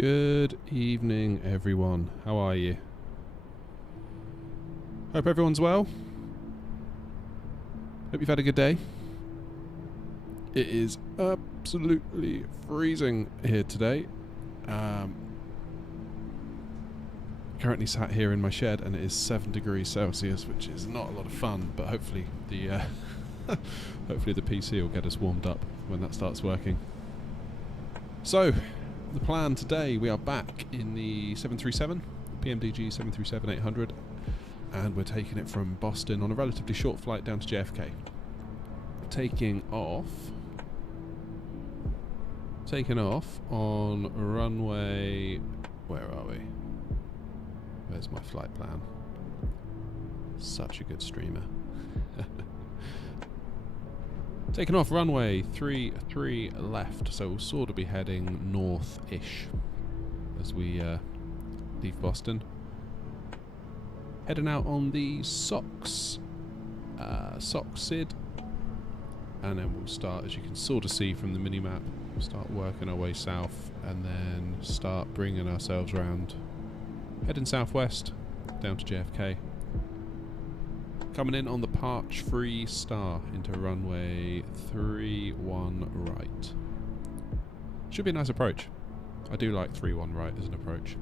Good evening, everyone. How are you? Hope everyone's well. Hope you've had a good day. It is absolutely freezing here today. Currently sat here in my shed and it is 7 degrees Celsius, which is not a lot of fun, but hopefully the hopefully the PC will get us warmed up when that starts working. So, the plan today, we are back in the 737, PMDG 737-800, and we're taking it from Boston on a relatively short flight down to JFK. Taking off on runway, where are we? Where's my flight plan? Such a good streamer. Taking off runway 33 left, so we'll sort of be heading north-ish as we leave Boston. Heading out on the SOX SID, and then we'll start, as you can sort of see from the mini-map, we'll start working our way south and then start bringing ourselves around, heading southwest down to JFK. Coming in on the Parch Free Star into runway 31 right. Should be a nice approach. I do like 31 right as an approach.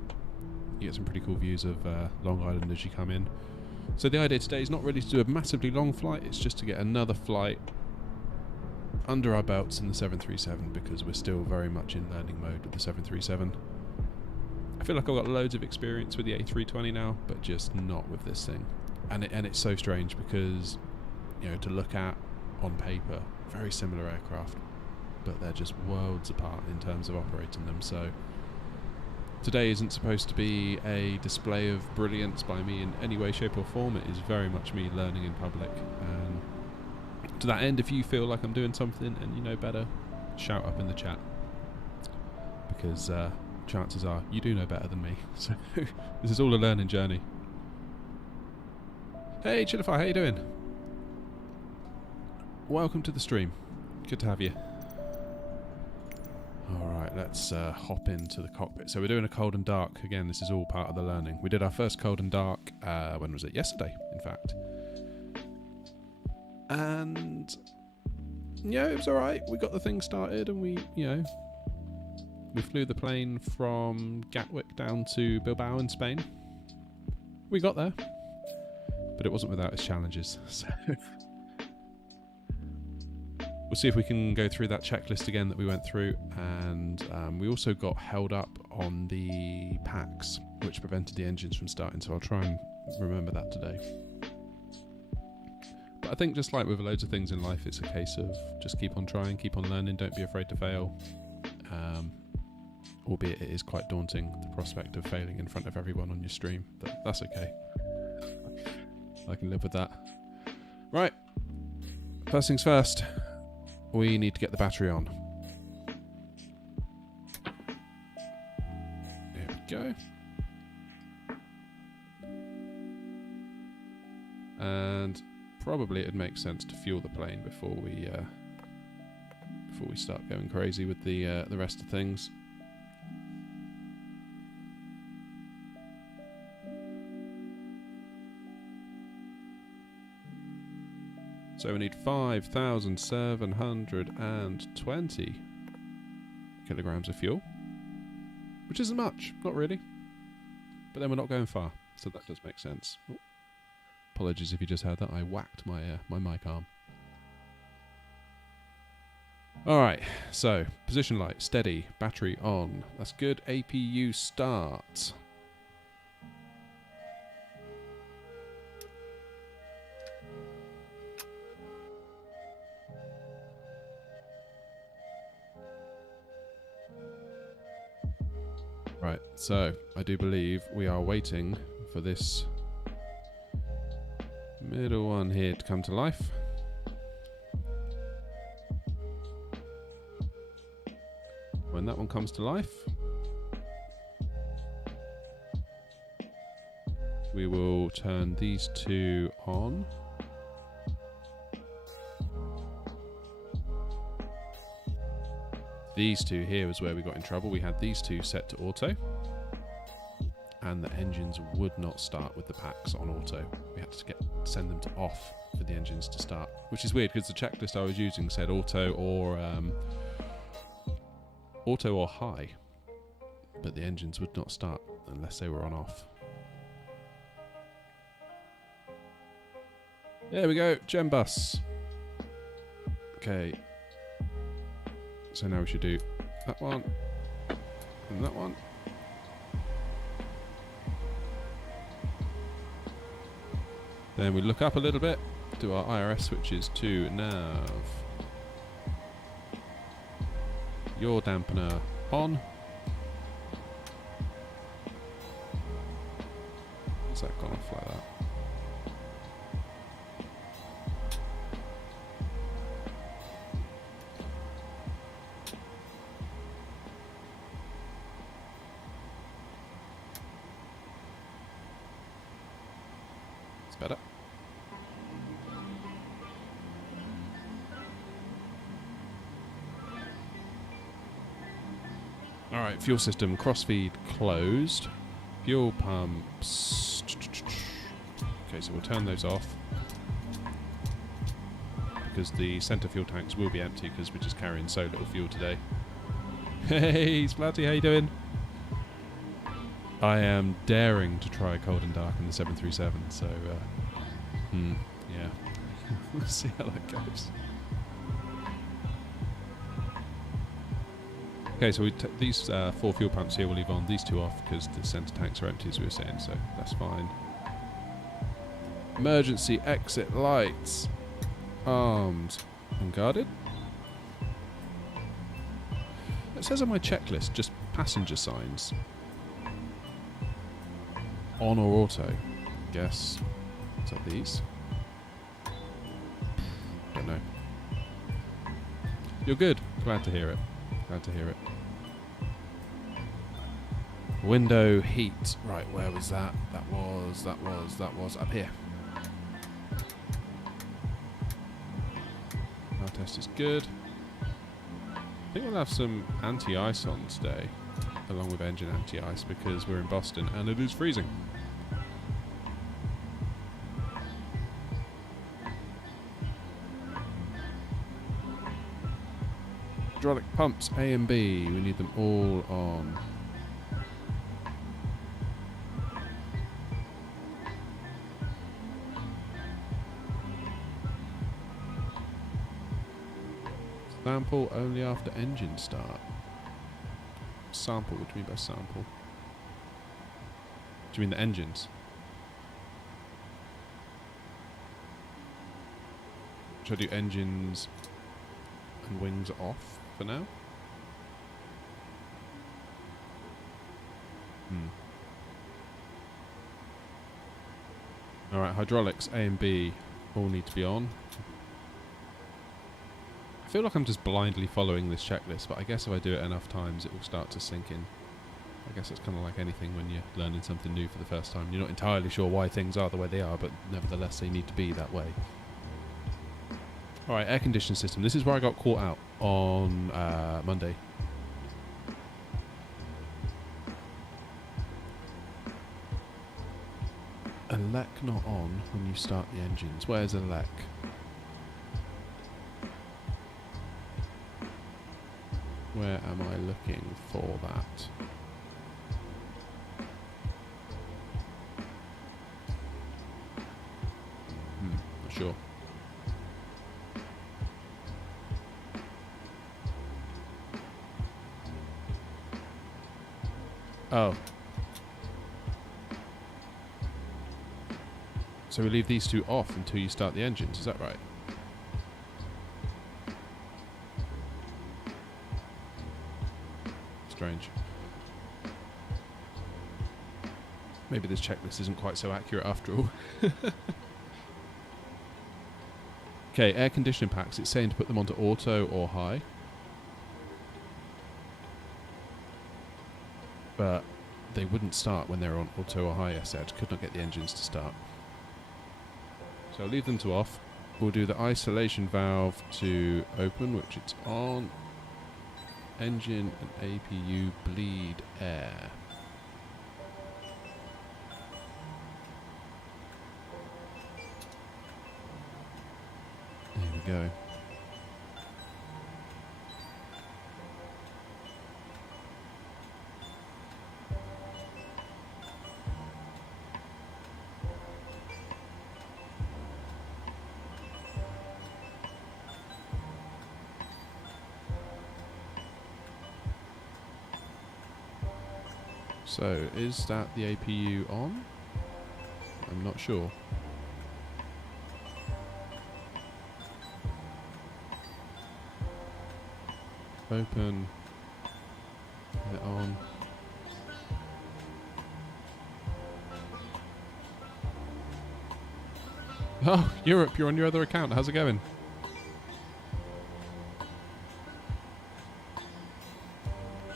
You get some pretty cool views of Long Island as you come in. So the idea today is not really to do a massively long flight, it's just to get another flight under our belts in the 737 because we're still very much in learning mode with the 737. I feel like I've got loads of experience with the A320 now, but just not with this thing. And it's so strange because, you know, to look at on paper, very similar aircraft, but they're just worlds apart in terms of operating them. So today isn't supposed to be a display of brilliance by me in any way, shape or form. It is very much me learning in public. And to that end, if you feel like I'm doing something and you know better, shout up in the chat, because chances are you do know better than me. So this is all a learning journey. Hey Chillify, how you doing? Welcome to the stream. Good to have you. Alright, let's hop into the cockpit. So we're doing a cold and dark. Again, this is all part of the learning. We did our first cold and dark, when was it? Yesterday, in fact. And yeah, it was alright. We got the thing started and we flew the plane from Gatwick down to Bilbao in Spain. We got there. But it wasn't without its challenges. So we'll see if we can go through that checklist again that we went through. And we also got held up on the packs, which prevented the engines from starting. So I'll try and remember that today. But I think just like with loads of things in life, it's a case of just keep on trying, keep on learning, don't be afraid to fail. Albeit it is quite daunting, the prospect of failing in front of everyone on your stream, but that's okay. I can live with that. Right. First things first. We need to get the battery on. There we go. And probably it'd make sense to fuel the plane before we start going crazy with the rest of things. So we need 5,720 kilograms of fuel, which isn't much, not really. But then we're not going far, so that does make sense. Oh, apologies if you just heard that. I whacked my my mic arm. All right, so position light, steady, battery on. That's good. APU start. Right, so I do believe we are waiting for this middle one here to come to life. When that one comes to life, we will turn these two on. These two here was where we got in trouble. We had these two set to auto, and the engines would not start with the packs on auto. We had to send them to off for the engines to start, which is weird because the checklist I was using said auto or high, but the engines would not start unless they were on off. There we go, gem bus. Okay, so now we should do that one and that one. Then we look up a little bit, do our IRS switches to nav. Your dampener on. What's that gone off like that? It's better. Alright, fuel system crossfeed closed. Fuel pumps. Okay, so we'll turn those off because the centre fuel tanks will be empty because we're just carrying so little fuel today. Hey, Splatty, how you doing? I am daring to try cold and dark in the 737, so yeah, we'll see how that goes. Okay, so these 4 fuel pumps here we'll leave on, these 2 off because the centre tanks are empty as we were saying, so that's fine. Emergency exit lights. Armed and guarded. It says on my checklist just passenger signs. On or auto. Guess. Is that these? Don't know. You're good. Glad to hear it. Glad to hear it. Window heat. Right, where was that? That was up here. Our test is good. I think we'll have some anti-ice on today, along with engine anti-ice, because we're in Boston and it is freezing. Hydraulic pumps A and B, we need them all on. Sample only after engine start. Sample, what do you mean by sample? Do you mean the engines? Should I do engines and wings off for now? Alright, hydraulics A and B all need to be on. I feel like I'm just blindly following this checklist, but I guess if I do it enough times it will start to sink in. I guess it's kind of like anything when you're learning something new for the first time. You're not entirely sure why things are the way they are, but nevertheless they need to be that way. Alright, air conditioning system. This is where I got caught out on Monday. Elec not on when you start the engines. Where's Elec? Where am I looking for that? Not sure. Oh. So we leave these two off until you start the engines, is that right? Strange. Maybe this checklist isn't quite so accurate after all. Okay, air conditioning packs. It's saying to put them onto auto or high. But they wouldn't start when they're on auto or high, I said. Could not get the engines to start. So I'll leave them to off. We'll do the isolation valve to open, which it's on. engine and APU bleed air. There we go. So, is that the APU on? I'm not sure. Open. Is it on? Oh, Europe, you're on your other account. How's it going?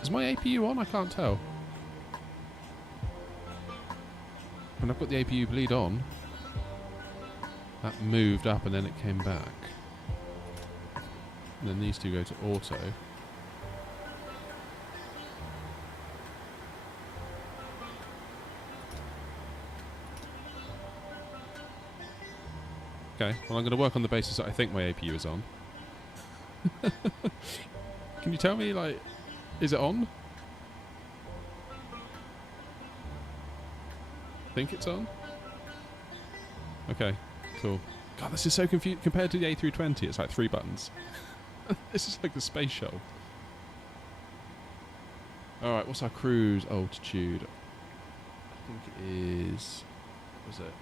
Is my APU on? I can't tell. When I've got the APU bleed on, that moved up and then it came back. And then these two go to auto. Okay, well I'm going to work on the basis that I think my APU is on. Can you tell me, like, is it on? Think it's on? Okay, cool. God, this is so confusing. Compared to the A320, it's like 3 buttons. This is like the space shuttle. Alright, what's our cruise altitude? I think it is... What was it?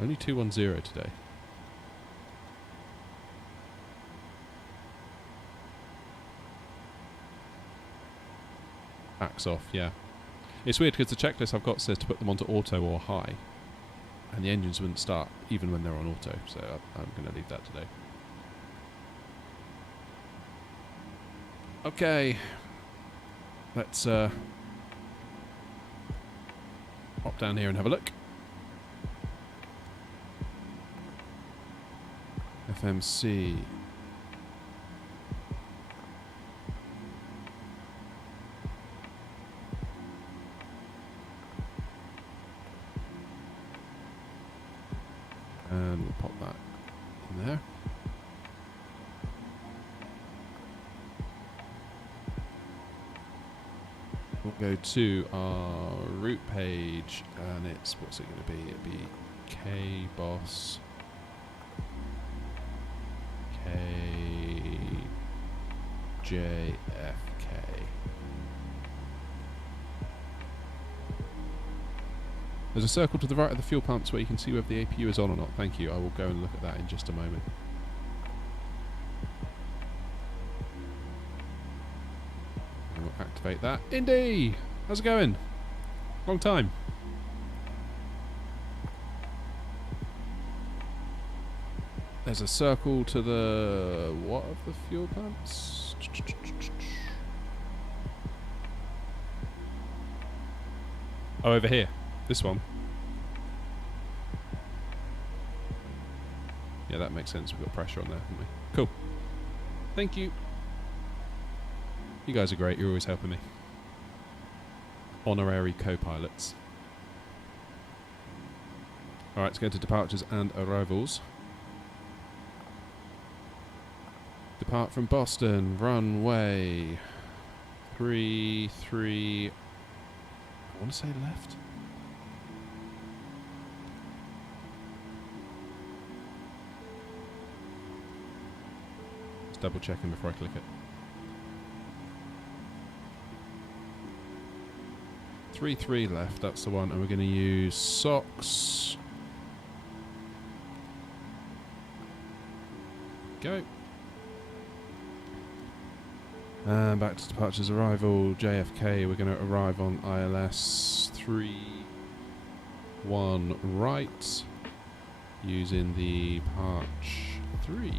Only 210 today. Backs off, yeah. It's weird because the checklist I've got says to put them onto auto or high. And the engines wouldn't start even when they're on auto, so I'm going to leave that today. Okay. Let's hop down here and have a look. FMC. And we'll pop that in there. We'll go to our route page, and it's, what's it going to be? It'll be KBOS KJFK. There's a circle to the right of the fuel pumps where you can see whether the APU is on or not. Thank you. I will go and look at that in just a moment. And we'll activate that. Indy! How's it going? Long time. There's a circle to the... what of the fuel pumps? Oh, over here. This one. Yeah, that makes sense. We've got pressure on there, haven't we? Cool. Thank you. You guys are great. You're always helping me. Honorary co-pilots. Alright, let's go to departures and arrivals. Depart from Boston, runway 33... I want to say left. Just double checking before I click it. 33 left, that's the one, and we're going to use SOX. Go. And back to departures arrival, JFK, we're going to arrive on ILS 31 right, using the Parch 3.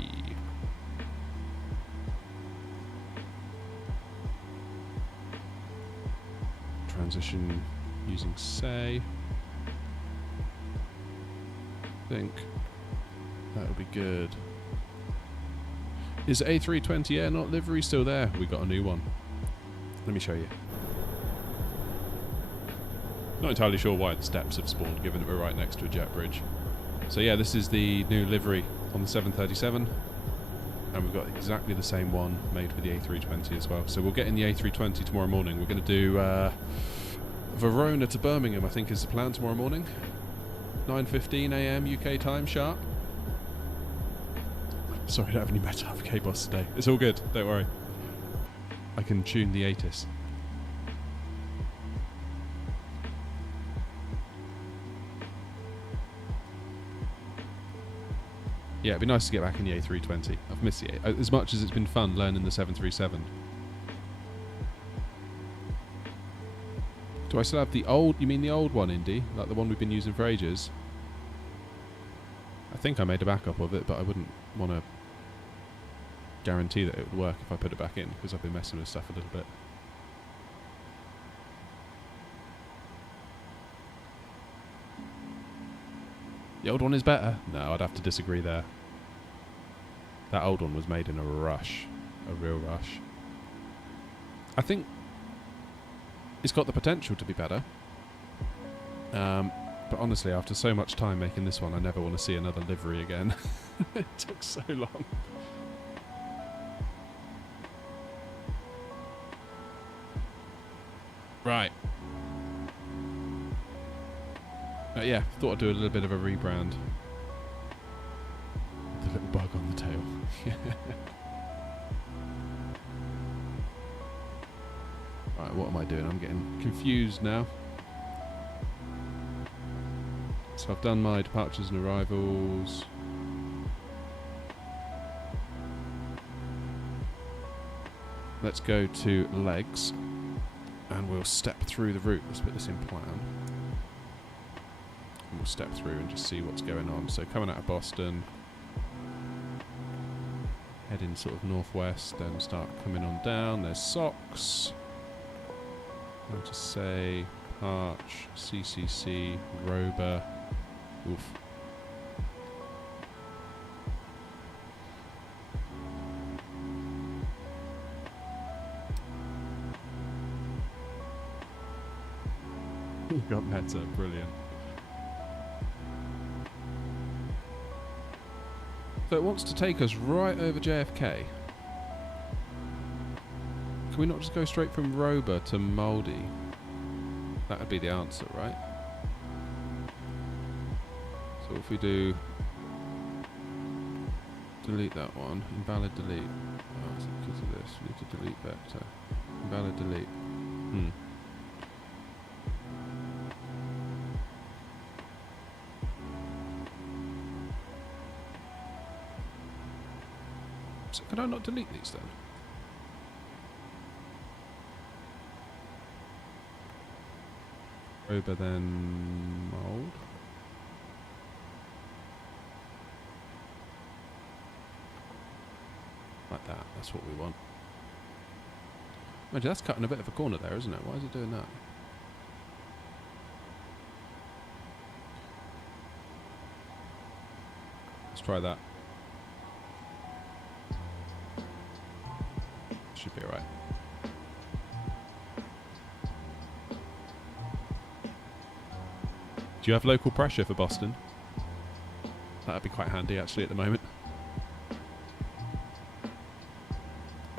Transition using say. I think that'll be good. Is A320 Air not livery still there? We got a new one. Let me show you. Not entirely sure why the steps have spawned, given that we're right next to a jet bridge. So yeah, this is the new livery on the 737. And we've got exactly the same one made for the A320 as well. So we'll get in the A320 tomorrow morning. We're going to do Verona to Birmingham, I think is the plan tomorrow morning. 9:15 AM UK time sharp. Sorry, I don't have any metal for KBOS today. It's all good, don't worry. I can tune the ATIS. Yeah, it'd be nice to get back in the A320. I've missed it as much as it's been fun learning the 737. Do I still have the old... You mean the old one, Indy? Like the one we've been using for ages? I think I made a backup of it, but I wouldn't want to guarantee that it would work if I put it back in, because I've been messing with stuff a little bit. The old one is better? No, I'd have to disagree there. That old one was made in a rush. A real rush. I think it's got the potential to be better. But honestly, after so much time making this one, I never want to see another livery again. It took so long. Right. Yeah, thought I'd do a little bit of a rebrand. The little bug on the tail. Right, what am I doing? I'm getting confused now. So I've done my departures and arrivals. Let's go to legs. And we'll step through the route. Let's put this in plan. And we'll step through and just see what's going on. So coming out of Boston, heading sort of northwest, then start coming on down. There's Socks. I'll just say Arch, CCC, Rober. Oof. Got Meta, brilliant. So it wants to take us right over JFK. Can we not just go straight from Rober to Mouldy? That would be the answer, right? So if we do delete that one, invalid delete. Oh, it's because of this. We need to delete vector. Invalid delete. So can I not delete these then? Rober then mold. Like that, that's what we want. Imagine that's cutting a bit of a corner there, isn't it? Why is it doing that? Let's try that. Should be alright. Do you have local pressure for Boston? That'd be quite handy actually at the moment.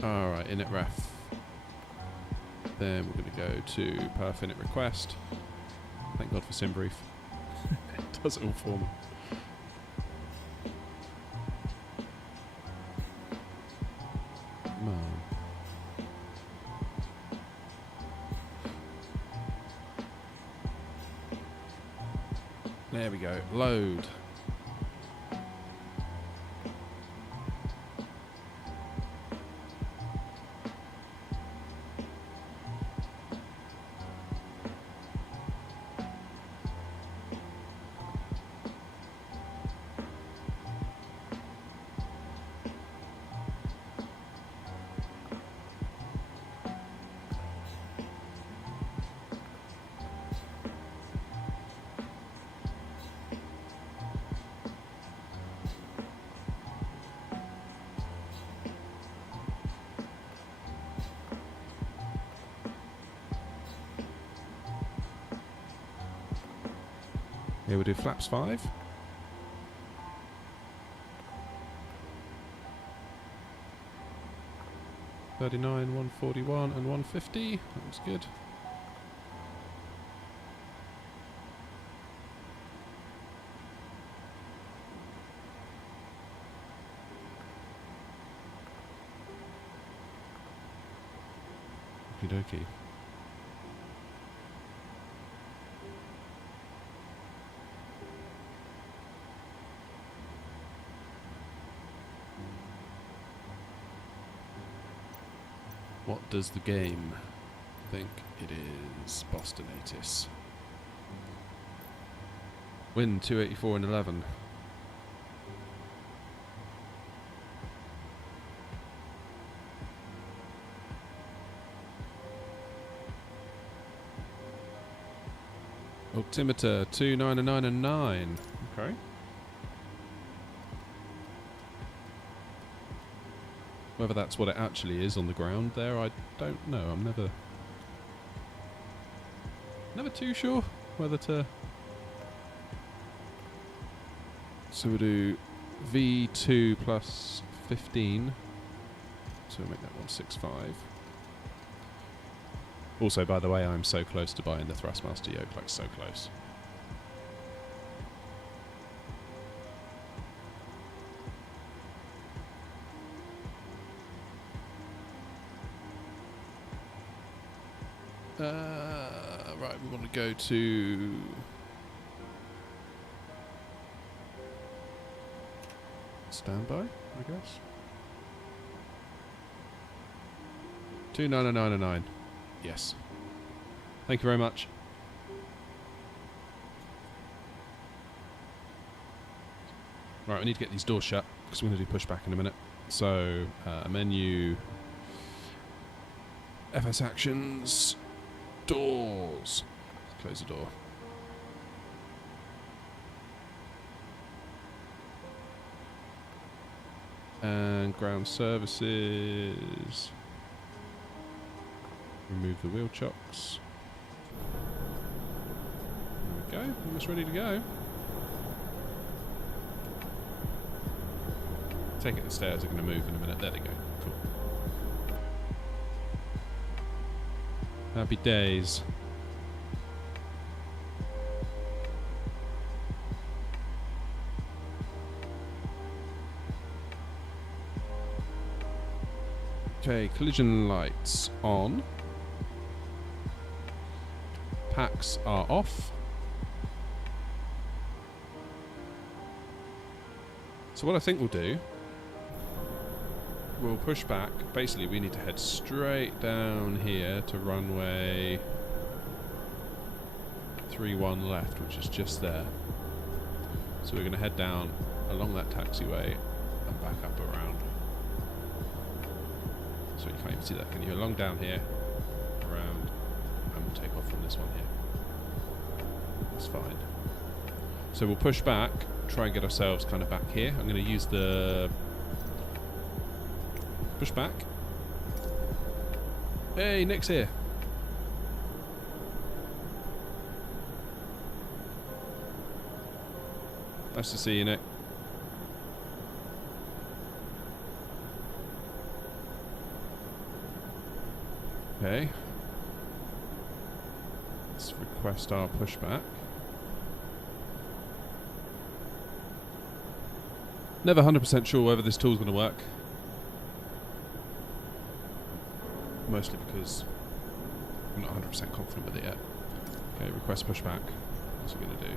Alright, init ref. Then we're going to go to perf init request. Thank God for SimBrief. It does it all for me. Come on. There we go. Load. Here we'll do flaps 5. $39, 141 and 150. That looks good. Okie dokie. What does the game think it is? Bostonitis. Win 284 and 11. Altimeter 299 and 9. Okay. Whether that's what it actually is on the ground there, I don't know. I'm never too sure whether to. So we'll do V2 plus 15. So we'll make that 165. Also, by the way, I'm so close to buying the Thrustmaster yoke, like so close. Right, we want to go to standby, I guess. 29909. Yes. Thank you very much. Right, we need to get these doors shut because we're going to do pushback in a minute. So, menu, FS actions, doors. Let's close the door. And ground services. Remove the wheel chocks. There we go, almost ready to go. Take it the stairs are going to move in a minute. There they go. Cool. Happy days. Okay, collision lights on. Packs are off. So what I think we'll do, we'll push back. Basically, we need to head straight down here to runway 31 left, which is just there. So we're going to head down along that taxiway and back up around. So you can't even see that, can you? Along down here, around, and we'll take off from this one here. That's fine. So we'll push back, try and get ourselves kind of back here. I'm going to use the push back. Hey, Nick's here. Nice to see you, Nick. Okay. Let's request our pushback. Never 100% sure whether this tool's going to work. Mostly because I'm not 100% confident with it yet. Okay, request pushback. What's it going to do?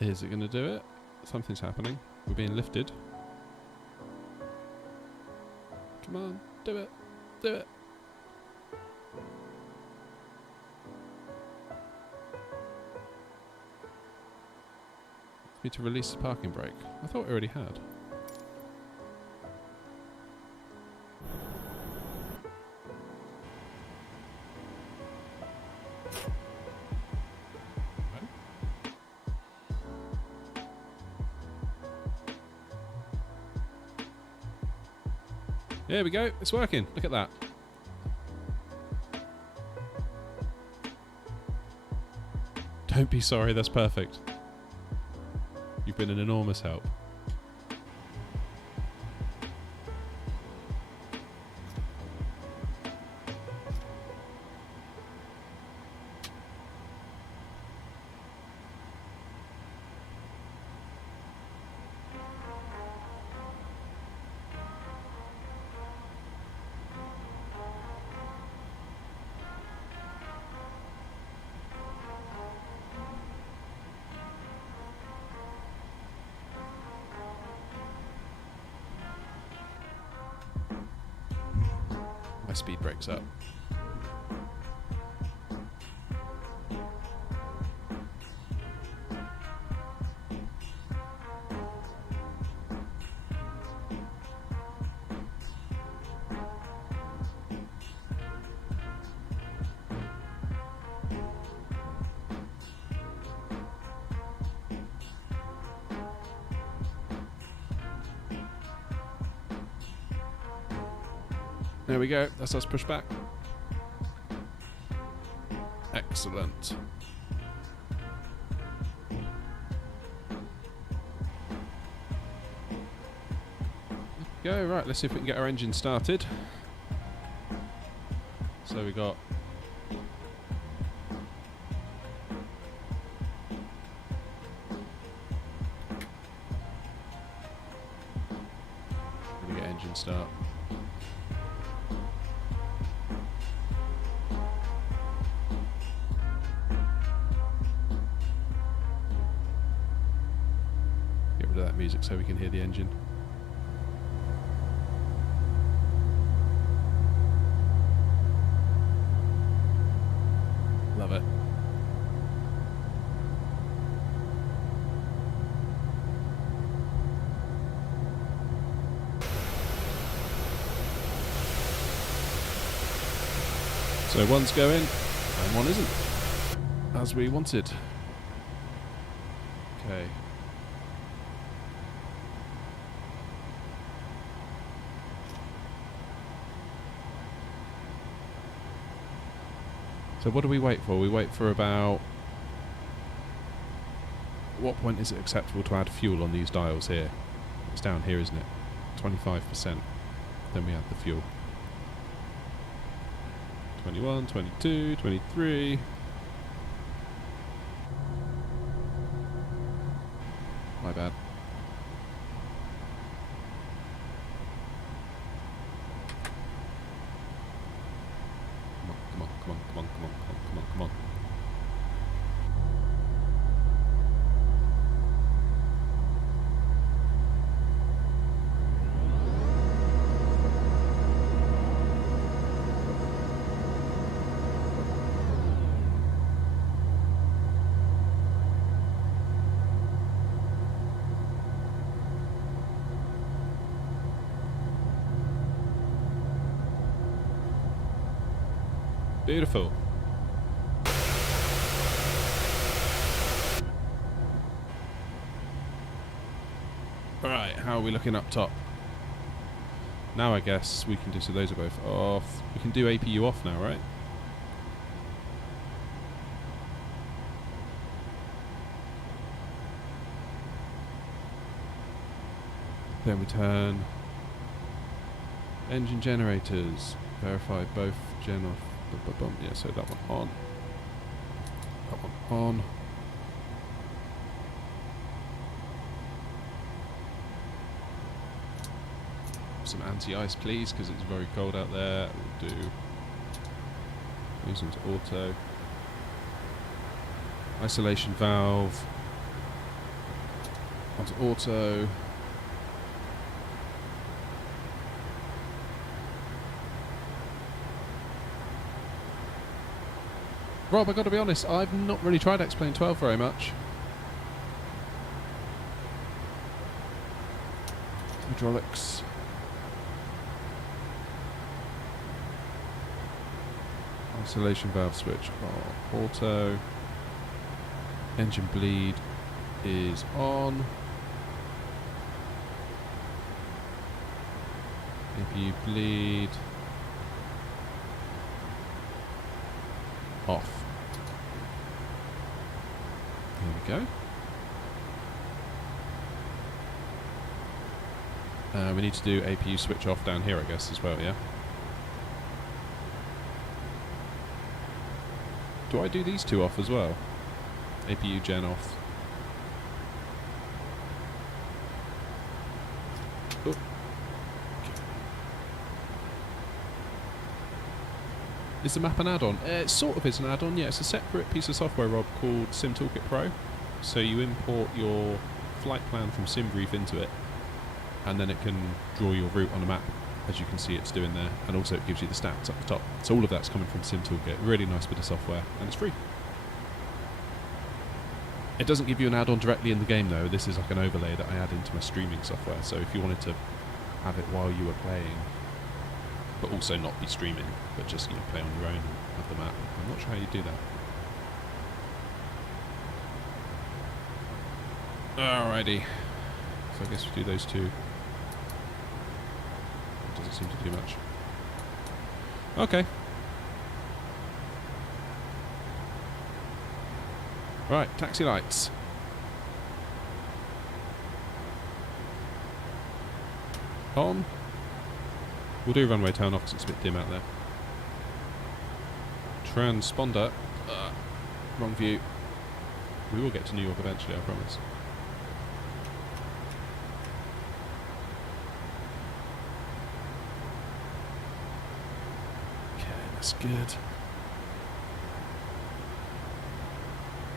Is it going to do it? Something's happening. We're being lifted. Come on, do it. Do it. Me to release the parking brake. I thought we already had. There we go. It's working. Look at that. Don't be sorry. That's perfect. You've been an enormous help. My speed breaks up. There we go, that's us pushed back. Excellent. Go, right, let's see if we can get our engine started. So we got gonna get engine start. That music so we can hear the engine. Love it. So one's going and one isn't, as we wanted. Okay. So what do we wait for? We wait for about... What point is it acceptable to add fuel on these dials here? It's down here, isn't it? 25%. Then we add the fuel. 21, 22, 23... My bad. Come on. Beautiful. Alright, how are we looking up top? Now I guess we can do, so those are both off. We can do APU off now, right? Then we turn engine generators, verify both gen off. Yeah, so that one on. That one on. Some anti-ice, please, because it's very cold out there. We'll do. Use into auto. Isolation valve. Onto auto. Rob, I got to be honest, I've not really tried X-Plane 12 very much. Hydraulics. Isolation valve switch. Oh, auto. Engine bleed is on. APU bleed off. There we go. We need to do APU switch off down here, I guess, as well, yeah? Do I do these two off as well? APU gen off. Oh. Is the map an add-on? It sort of is an add-on, yeah. It's a separate piece of software, Rob, called Sim Toolkit Pro. So you import your flight plan from SimBrief into it, and then it can draw your route on a map, as you can see it's doing there, and also it gives you the stats up the top. So all of that's coming from Sim Toolkit. Really nice bit of software, and it's free. It doesn't give you an add-on directly in the game though. This is like an overlay that I add into my streaming software, so if you wanted to have it while you were playing, but also not be streaming, but just, you know, play on your own and have the map. I'm not sure how you do that. Alrighty. So I guess we do those two. It doesn't seem to do much. Okay. Right, taxi lights. On. We'll do runway turn off because it's a bit dim out there. Transponder. Wrong view. We will get to New York eventually, I promise. Okay, that's good.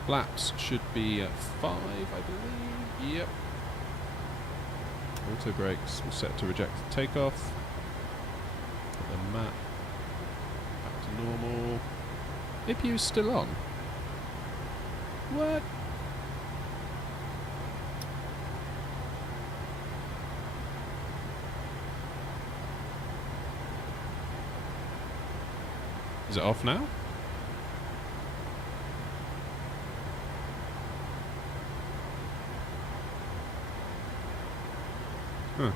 Flaps should be at 5, I believe. Yep. Auto brakes will set to reject takeoff. Put the map back to normal. APU's still on. What? Is it off now? Huh.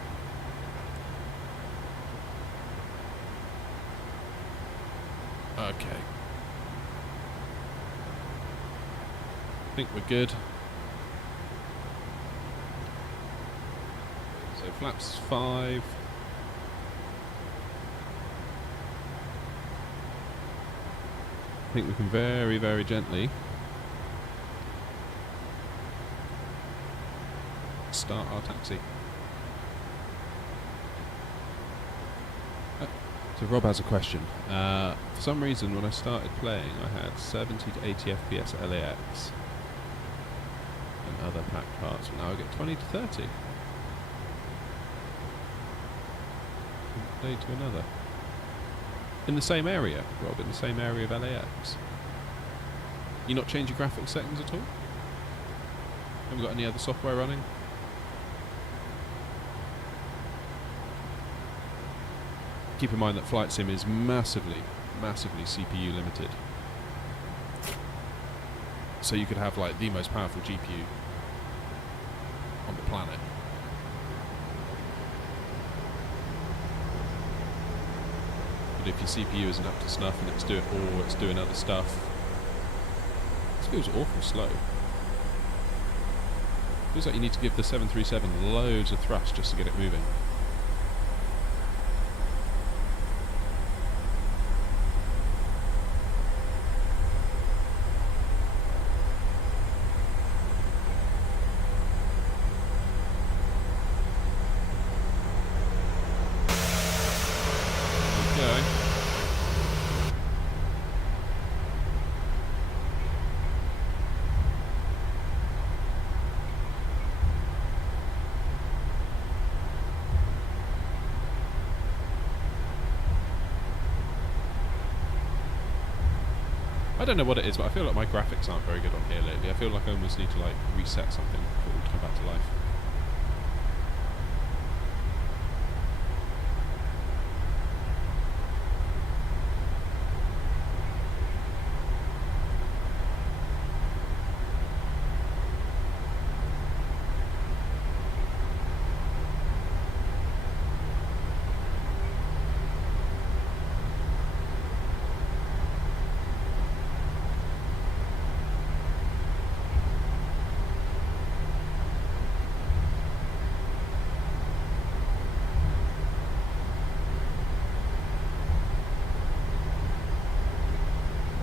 Okay. I think we're good. So flaps 5. I think we can very, very gently start our taxi. So Rob has a question. For some reason when I started playing I had 70 to 80 FPS at LAX and other packed parts, but now I get 20 to 30. From one day to another. In the same area, Rob, in the same area of LAX. You not change your graphics settings at all? Haven't got any other software running? Keep in mind that Flight Sim is massively, massively CPU limited. So you could have like the most powerful GPU on the planet. But if your CPU isn't up to snuff and it's doing other stuff, it feels awful slow. Feels like you need to give the 737 loads of thrust just to get it moving. don't know what it is, but I feel like my graphics aren't very good on here lately. I feel like I almost need to like reset something for it to come back to life.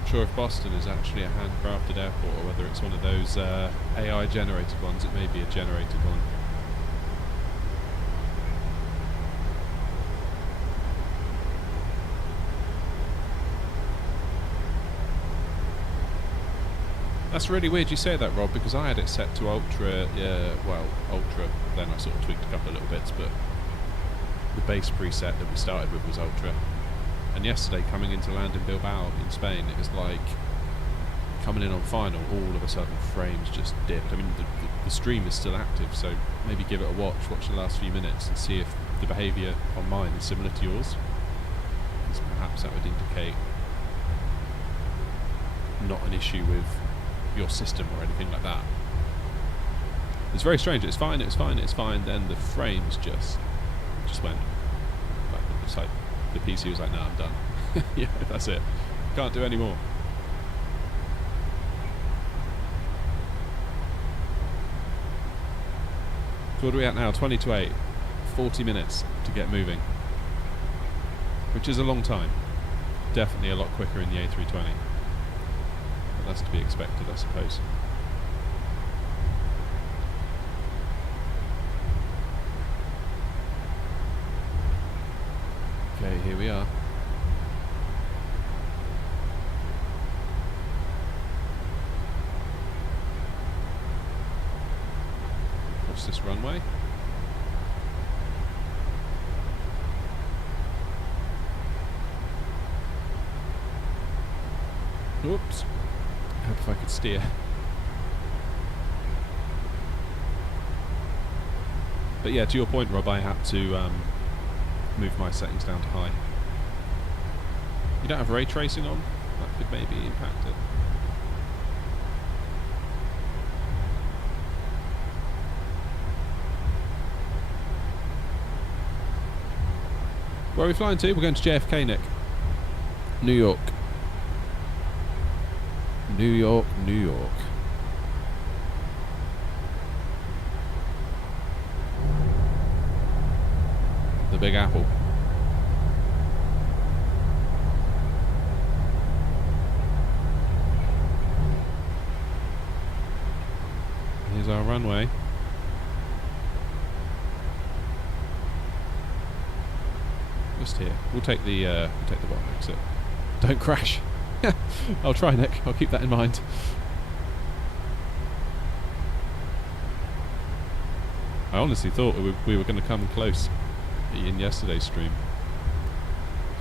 Sure if Boston is actually a handcrafted airport or whether it's one of those AI generated ones. It may be a generated one. That's really weird you say that, Rob, because I had it set to ultra, well, ultra, then I sort of tweaked a couple of little bits, but the base preset that we started with was ultra. And yesterday, coming into land in Bilbao in Spain, it was like coming in on final, all of a sudden frames just dipped. I mean, the stream is still active, so maybe give it a watch the last few minutes and see if the behaviour on mine is similar to yours. Because perhaps that would indicate not an issue with your system or anything like that. It's very strange. It's fine, then the frames just went. It's like the PC was like, "No, I'm done." Yeah, that's it. Can't do any more. So what are we at now? 20 to 8. 40 minutes to get moving. Which is a long time. Definitely a lot quicker in the A320. But that's to be expected, I suppose. Okay, here we are. What's this runway? Oops. Hope if I could steer. But yeah, to your point, Rob, I had to move my settings down to high. You don't have ray tracing on? That could maybe impact it. Where are we flying to? We're going to JFK, Nick. New York. New York, New York. The Big Apple. Here's our runway. Just here. We'll take the bottom exit. Don't crash. I'll try, Nick. I'll keep that in mind. I honestly thought we were going to come close in yesterday's stream,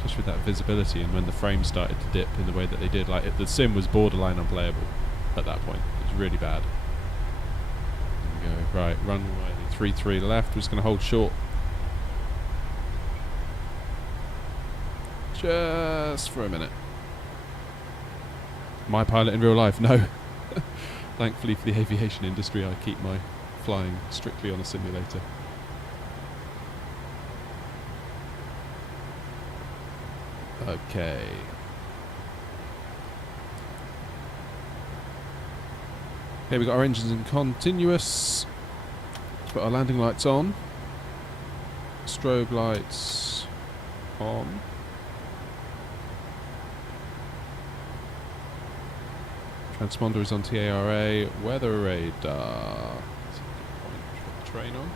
just with that visibility, and when the frames started to dip in the way that they did, like the sim was borderline unplayable at that point. It was really bad. There we go. Right, runway 33 left. We're just going to hold short. Just for a minute. My pilot in real life? No. Thankfully for the aviation industry, I keep my flying strictly on a simulator. Okay. Okay, we've got our engines in continuous. Put our landing lights on. Strobe lights on. Transponder is on TARA. Weather radar. That's a good point. Put the train on.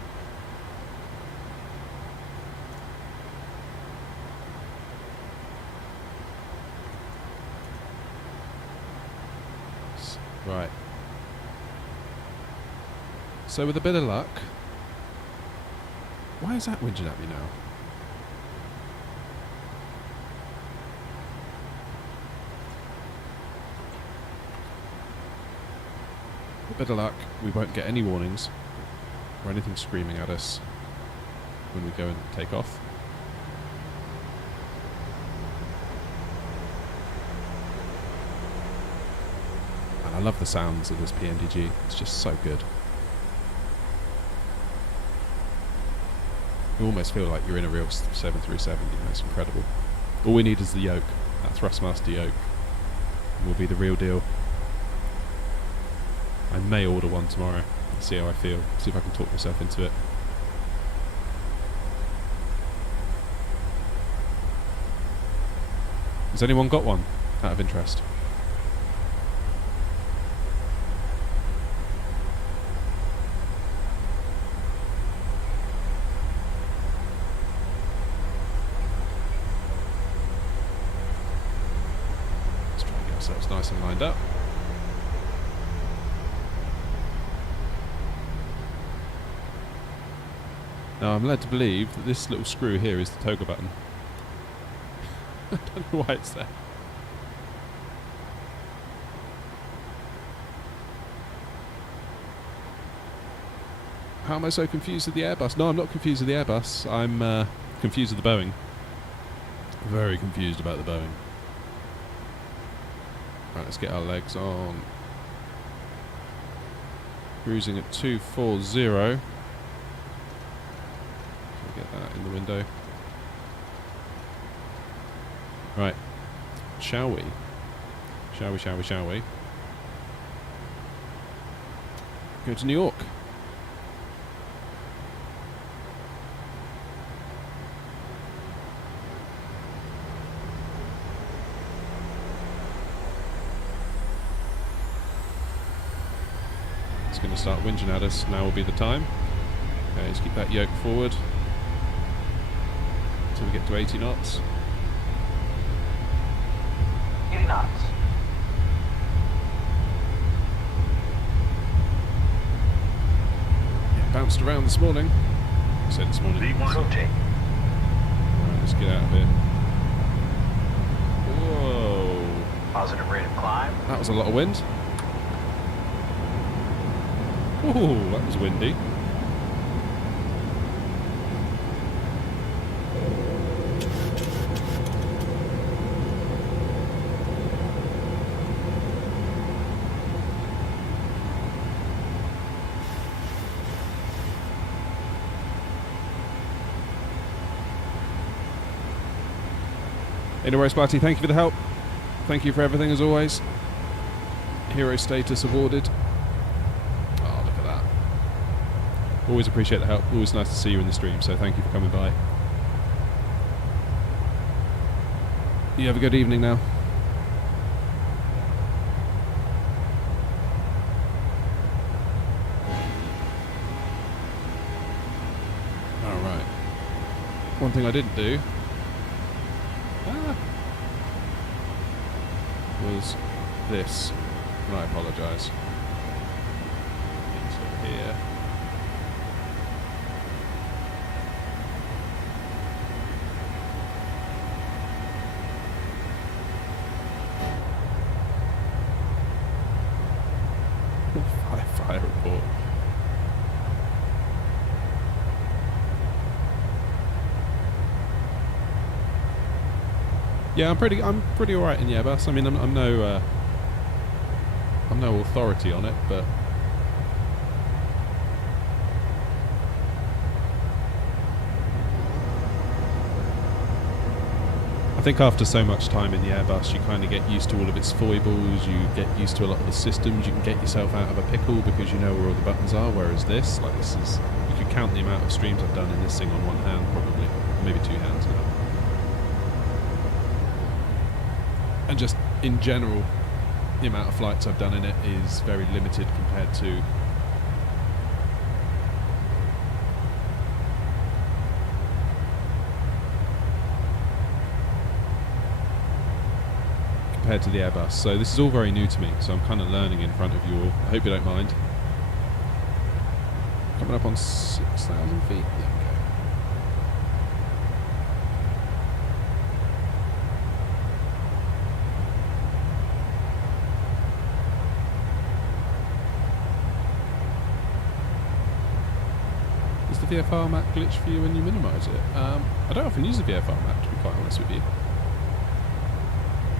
Right. So with a bit of luck... Why is that whinging at me now? Better luck, we won't get any warnings or anything screaming at us when we go and take off. And I love the sounds of this PMDG, it's just so good. You almost feel like you're in a real 737, you know, it's incredible. All we need is the yoke, that Thrustmaster yoke, and will be the real deal. I may order one tomorrow, see how I feel, see if I can talk myself into it. Has anyone got one, out of interest? Ourselves nice and lined up. Now I'm led to believe that this little screw here is the toggle button. I don't know why it's there. How am I so confused with the Airbus? No, I'm not confused with the Airbus. I'm confused with the Boeing. Very confused about the Boeing. Right, let's get our legs on. Cruising at 240. Get that in the window. Right. Shall we? Shall we? Go to New York. It's going to start whinging at us. Now will be the time. Okay, let's keep that yoke forward until we get to 80 knots. 80 knots. Yeah, bounced around this morning. I said this morning. V1 rotate. Alright, let's get out of here. Whoa. Positive rate of climb. That was a lot of wind. Ooh, that was windy. Anyway, Splatty, thank you for the help. Thank you for everything as always. Hero status awarded. Oh, look at that. Always appreciate the help. Always nice to see you in the stream, so thank you for coming by. You have a good evening now. Alright. One thing I didn't do was this, and I apologise. Into here. Fire report. Yeah, I'm pretty alright in Airbus. I mean, I'm no authority on it, but I think after so much time in the Airbus, you kind of get used to all of its foibles. You get used to a lot of the systems. You can get yourself out of a pickle because you know where all the buttons are. Whereas this, like this is, you could count the amount of streams I've done in this thing on one hand, probably, maybe two hands now. And just in general, the amount of flights I've done in it is very limited compared to the Airbus. So this is all very new to me, so I'm kind of learning in front of you all. I hope you don't mind. Coming up on 6,000 feet. There we go. the VFR map glitch for you when you minimise it? I don't often use the VFR map, to be quite honest with you.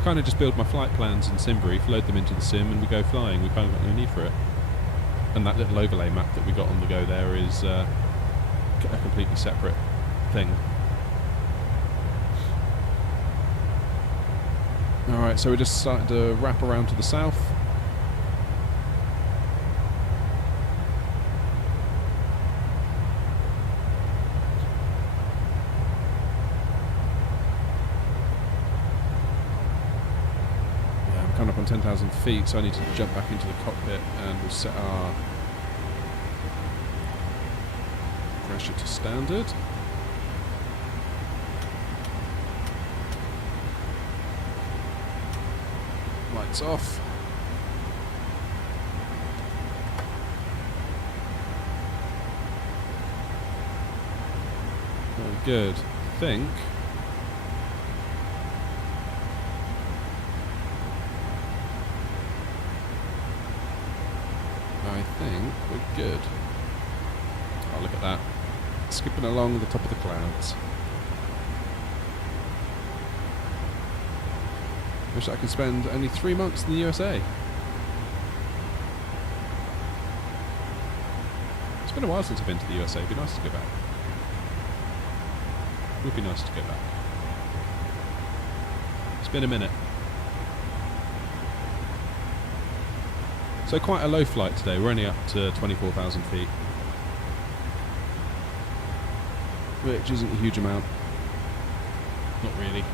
I kind of just build my flight plans in SimBrief, load them into the sim, and we go flying. We kind of got no need for it. And that little overlay map that we got on the go there is a completely separate thing. Alright, so we're just starting to wrap around to the south. Yeah, I'm coming up on 10,000 feet, so I need to jump back into the cockpit and we'll set our pressure to standard. Lights off. Very good. I think we're good. Oh, look at that. Skipping along the top of the clouds. Wish I could spend only 3 months in the USA. It's been a while since I've been to the USA. It'd be nice to go back. It would be nice to go back. It's been a minute. So quite a low flight today. We're only up to 24,000 feet. Which isn't a huge amount. Not really.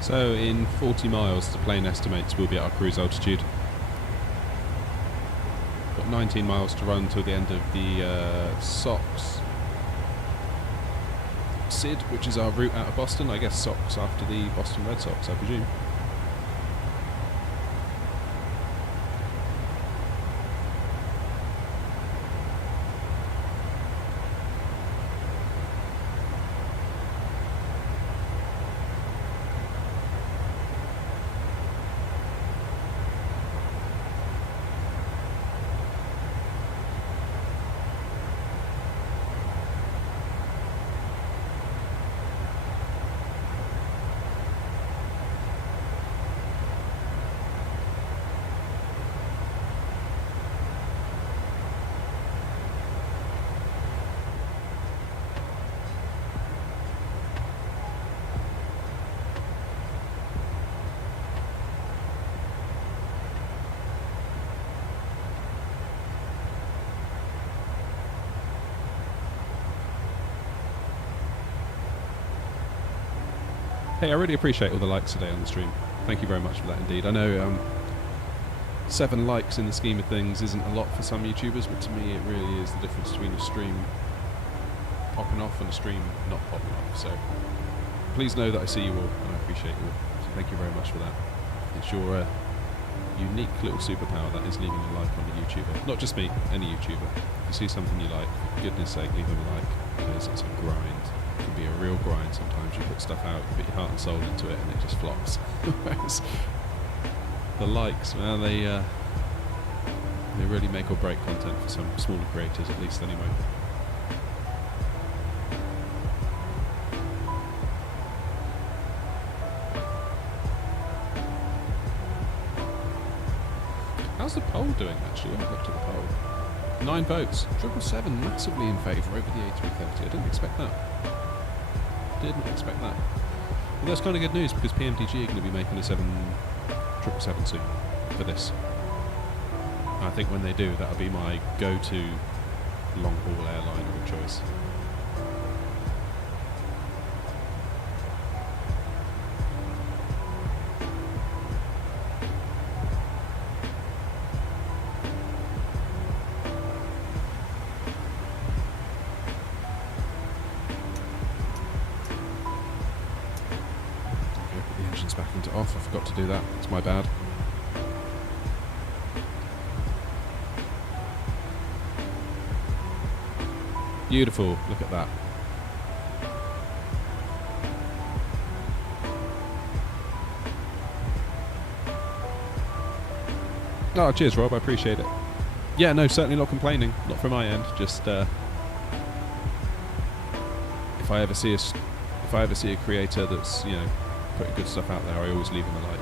So in 40 miles, the plane estimates we'll be at our cruise altitude. Got 19 miles to run till the end of the SOX SID, which is our route out of Boston. I guess SOX after the Boston Red Sox, I presume. Hey, I really appreciate all the likes today on the stream. Thank you very much for that indeed. I know 7 likes in the scheme of things isn't a lot for some YouTubers, but to me it really is the difference between a stream popping off and a stream not popping off. So please know that I see you all and I appreciate you all. So thank you very much for that. It's your unique little superpower that is leaving a like on a YouTuber. Not just me, any YouTuber. If you see something you like, for goodness sake, leave them a like, because it's a grind. It can be a real grind sometimes. You put stuff out, you put your heart and soul into it, and it just flops. The likes, man, they really make or break content for some smaller creators, at least anyway. How's the poll doing, actually? I haven't looked at the poll. 9 votes. 777 massively in favour over the A330. I didn't expect that. Didn't expect that. Well, that's kind of good news, because PMDG are going to be making a 777 soon for this. I think when they do, that'll be my go-to long-haul airliner of choice. Back into off. I forgot to do that. It's my bad. Beautiful. Look at that. Oh, cheers, Rob. I appreciate it. Yeah, no, certainly not complaining. Not from my end. Just if I ever see a creator that's, you know, putting good stuff out there, I always leave them a like.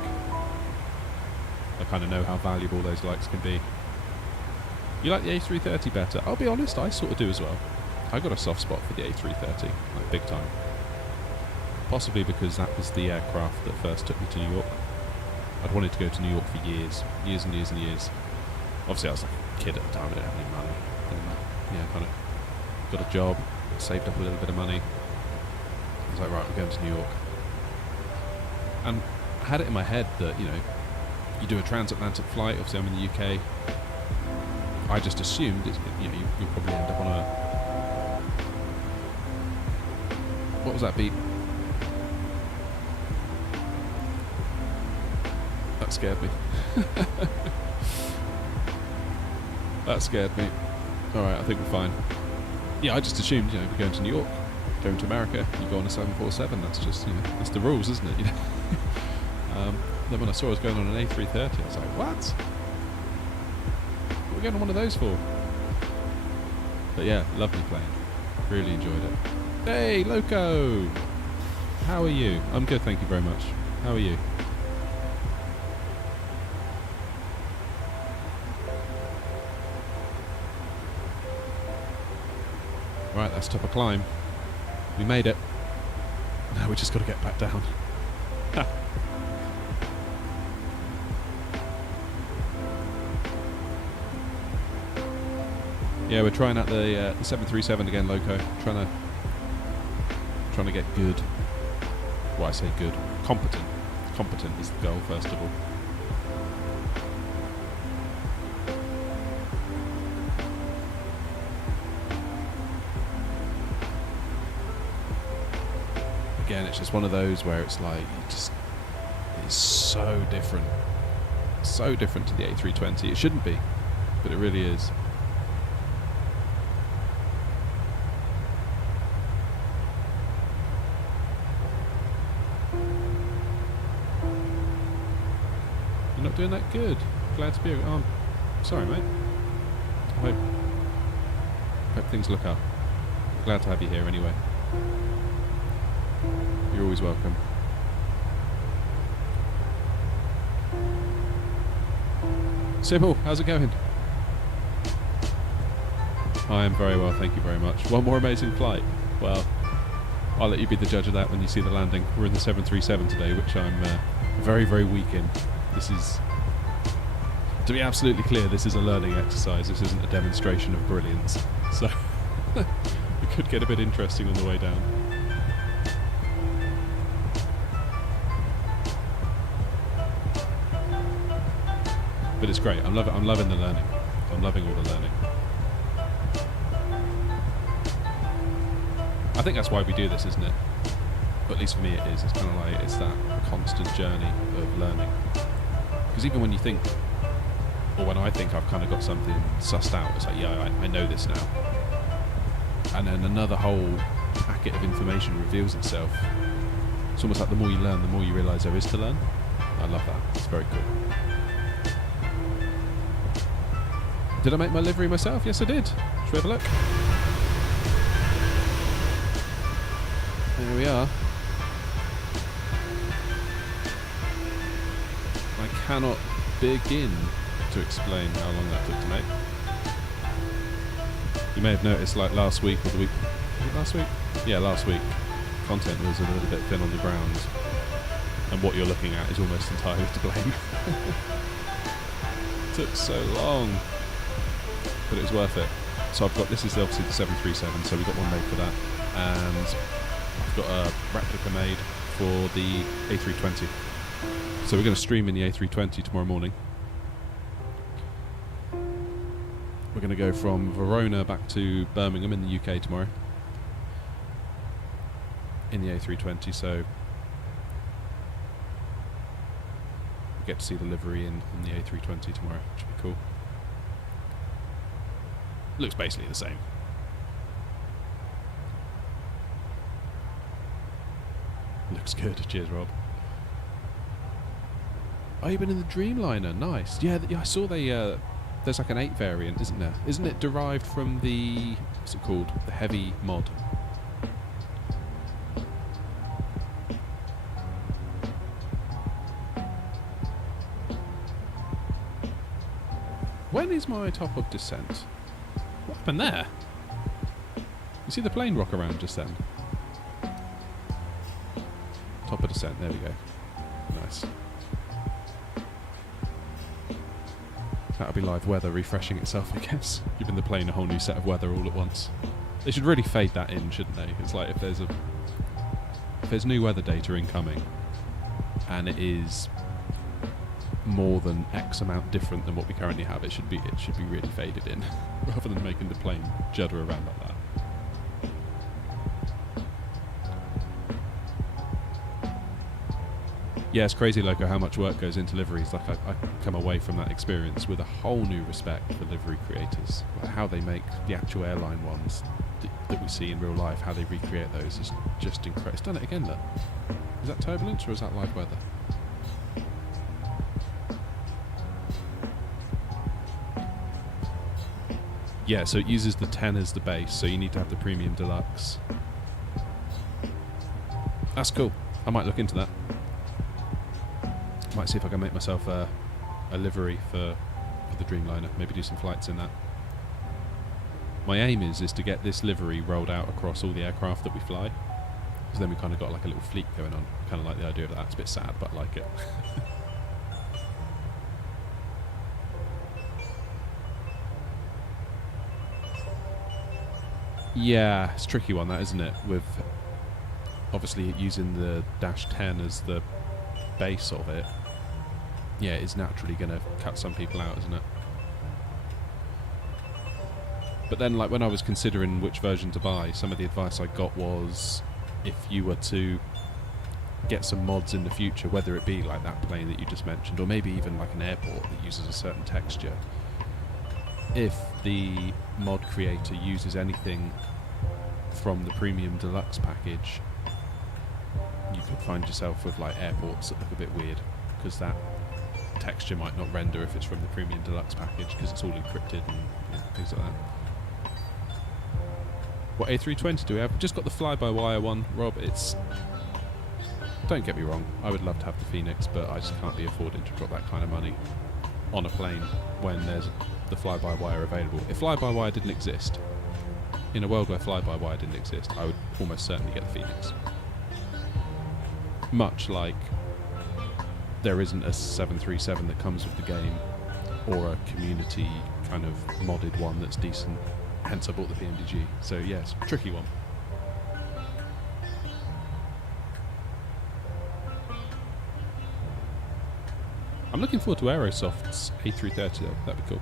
I kind of know how valuable those likes can be. You like the A330 better? I'll be honest, I sort of do as well. I got a soft spot for the A330, like big time. Possibly because that was the aircraft that first took me to New York. I'd wanted to go to New York for years and years and years. Obviously I was like a kid at the time, I didn't have any money. And, yeah, kind of got a job, saved up a little bit of money. I was like, right, we're going to New York. And I had it in my head that, you know, you do a transatlantic flight, obviously I'm in the UK. I just assumed, it's, you know, you'll probably end up on a... What was that beep? That scared me. That scared me. Alright, I think we're fine. Yeah, I just assumed, you know, we're going to New York, going to America, you go on a 747, that's just, you know, that's the rules, isn't it? You know? Then when I saw I was going on an A330, I was like, what? What are we going on one of those for? But yeah, lovely plane. Really enjoyed it. Hey, Loco! How are you? I'm good, thank you very much. How are you? Right, that's top of climb. We made it. Now we just got to get back down. Yeah, we're trying out the 737 again, Loco. Trying to get good. Well, I say good. Competent. Competent is the goal, first of all. Again, it's just one of those where it's like, it's so different. So different to the A320. It shouldn't be, but it really is. You're not doing that good. Glad to be... Oh, sorry, mate. I hope things look up. Glad to have you here anyway. You're always welcome. Sybil, how's it going? I am very well, thank you very much. One more amazing flight. Well, I'll let you be the judge of that when you see the landing. We're in the 737 today, which I'm very, very weak in. This is, to be absolutely clear, this is a learning exercise. This isn't a demonstration of brilliance. So, it could get a bit interesting on the way down. But it's great. I'm loving the learning. I'm loving all the learning. I think that's why we do this, isn't it? But at least for me it is. It's kind of like, it's that constant journey of learning. Because even when you think, or when I think I've kind of got something sussed out, it's like, yeah, I know this now. And then another whole packet of information reveals itself. It's almost like the more you learn, the more you realise there is to learn. I love that. It's very cool. Did I make my livery myself? Yes, I did. Should we have a look? There we are. I cannot begin to explain how long that took to make. You may have noticed, like last week or the week... Was it last week? Yeah, last week. Content was a little bit thin on the ground. And what you're looking at is almost entirely to blame. It took so long. But it was worth it. So I've got... This is obviously the 737, so we've got one made for that. And I've got a replica made for the A320. So we're going to stream in the A320 tomorrow morning. We're going to go from Verona back to Birmingham in the UK tomorrow. In the A320, so we get to see the livery in the A320 tomorrow, which will be cool. Looks basically the same. Looks good. Cheers, Rob. Oh, you've been in the Dreamliner. Nice. Yeah, I saw there's like an 8 variant, isn't there? Isn't it derived from the... What's it called? The Heavy mod. When is my top of descent? What happened there? You see the plane rock around just then? Top of descent, there we go. Nice. That'll be live weather refreshing itself, I guess. Giving the plane a whole new set of weather all at once. They should really fade that in, shouldn't they? It's like if there's new weather data incoming and it is more than X amount different than what we currently have, it should be really faded in rather than making the plane judder around like that. Yeah, it's crazy, Loco, how much work goes into liveries. Like, I come away from that experience with a whole new respect for livery creators. Like how they make the actual airline ones that we see in real life, how they recreate those is just incredible. It's done it again, look. Is that turbulence or is that live weather? Yeah, so it uses the 10 as the base, so you need to have the Premium Deluxe. That's cool. I might look into that. Might see if I can make myself a livery for the Dreamliner. Maybe do some flights in that. My aim is to get this livery rolled out across all the aircraft that we fly. Because then we kind of got like a little fleet going on. Kind of like the idea of that. It's a bit sad, but I like it. Yeah, it's a tricky one, that, isn't it? With obviously using the -10 as the base of it. Yeah, it's naturally going to cut some people out, isn't it? But then, like, when I was considering which version to buy, some of the advice I got was if you were to get some mods in the future, whether it be like that plane that you just mentioned, or maybe even like an airport that uses a certain texture, if the mod creator uses anything from the Premium Deluxe package, you could find yourself with like airports that look a bit weird, because that texture might not render if it's from the Premium Deluxe package, because it's all encrypted and things like that. What A320 do we have? We've just got the fly-by-wire one, Rob. It's... Don't get me wrong, I would love to have the Phoenix, but I just can't be affording to drop that kind of money on a plane when there's the fly-by-wire available. If fly-by-wire didn't exist, in a world where fly-by-wire didn't exist, I would almost certainly get the Phoenix. Much like there isn't a 737 that comes with the game, or a community kind of modded one that's decent, hence I bought the PMDG. So yes, tricky one. I'm looking forward to Aerosoft's A330 though, that'd be cool.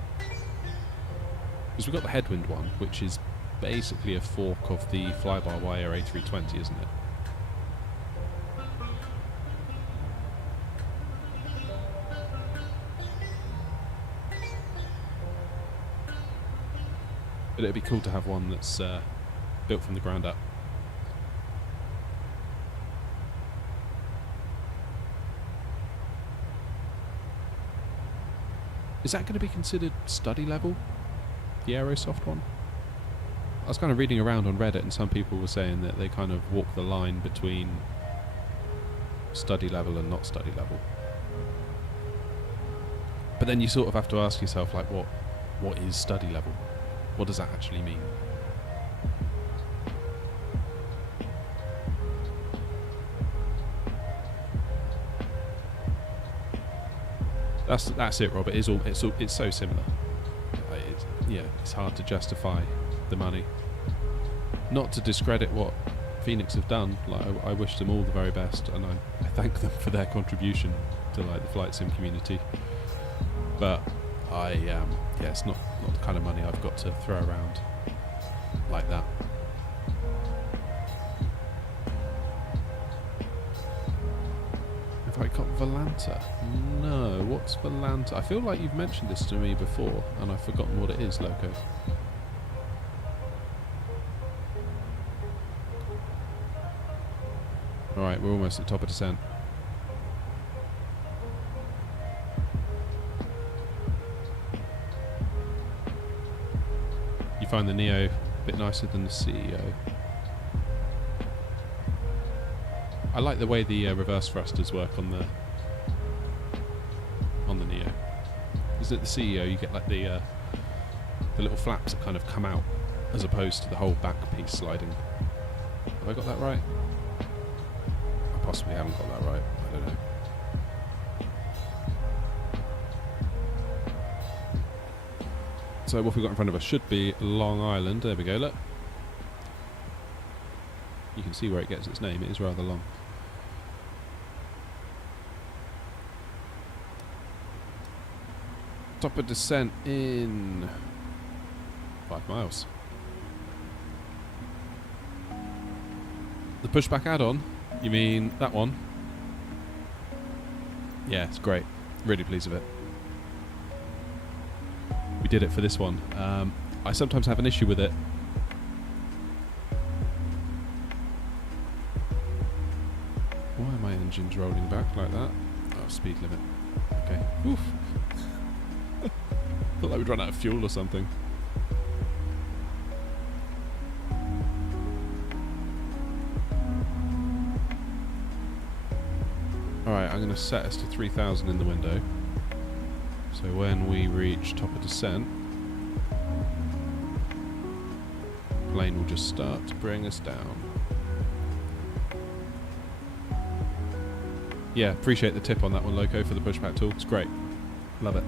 Because we've got the Headwind one, which is basically a fork of the fly-by-wire A320, isn't it? But it'd be cool to have one that's built from the ground up. Is that going to be considered study level? The Aerosoft one? I was kind of reading around on Reddit and some people were saying that they kind of walk the line between study level and not study level. But then you sort of have to ask yourself, like, what is study level? What does that actually mean? That's it, Robert. It's so similar. It's hard to justify the money. Not to discredit what Phoenix have done. Like I wish them all the very best, and I thank them for their contribution to like the flight sim community. But it's not the kind of money I've got to throw around like that. Have I got Volanta? No, what's Volanta? I feel like you've mentioned this to me before, and I've forgotten what it is, Loco. Alright, we're almost at top of descent. You find the Neo a bit nicer than the CEO. I like the way the reverse thrusters work on the Neo. Isn't it the CEO? You get like the little flaps that kind of come out, as opposed to the whole back piece sliding. Have I got that right? I possibly haven't got that right. I don't know. So what we've got in front of us should be Long Island. There we go. Look. You can see where it gets its name. It is rather long. Top of descent in 5 miles. The pushback add-on? You mean that one? Yeah, it's great. Really pleased with it. We did it for this one. I sometimes have an issue with it. Why are my engines rolling back like that? Oh, speed limit. Okay. Oof. Thought like we'd run out of fuel or something. Alright, I'm going to set us to 3000 in the window. So when we reach top of descent, plane will just start to bring us down. Yeah, appreciate the tip on that one, Loco, for the pushback tool. It's great. Love it.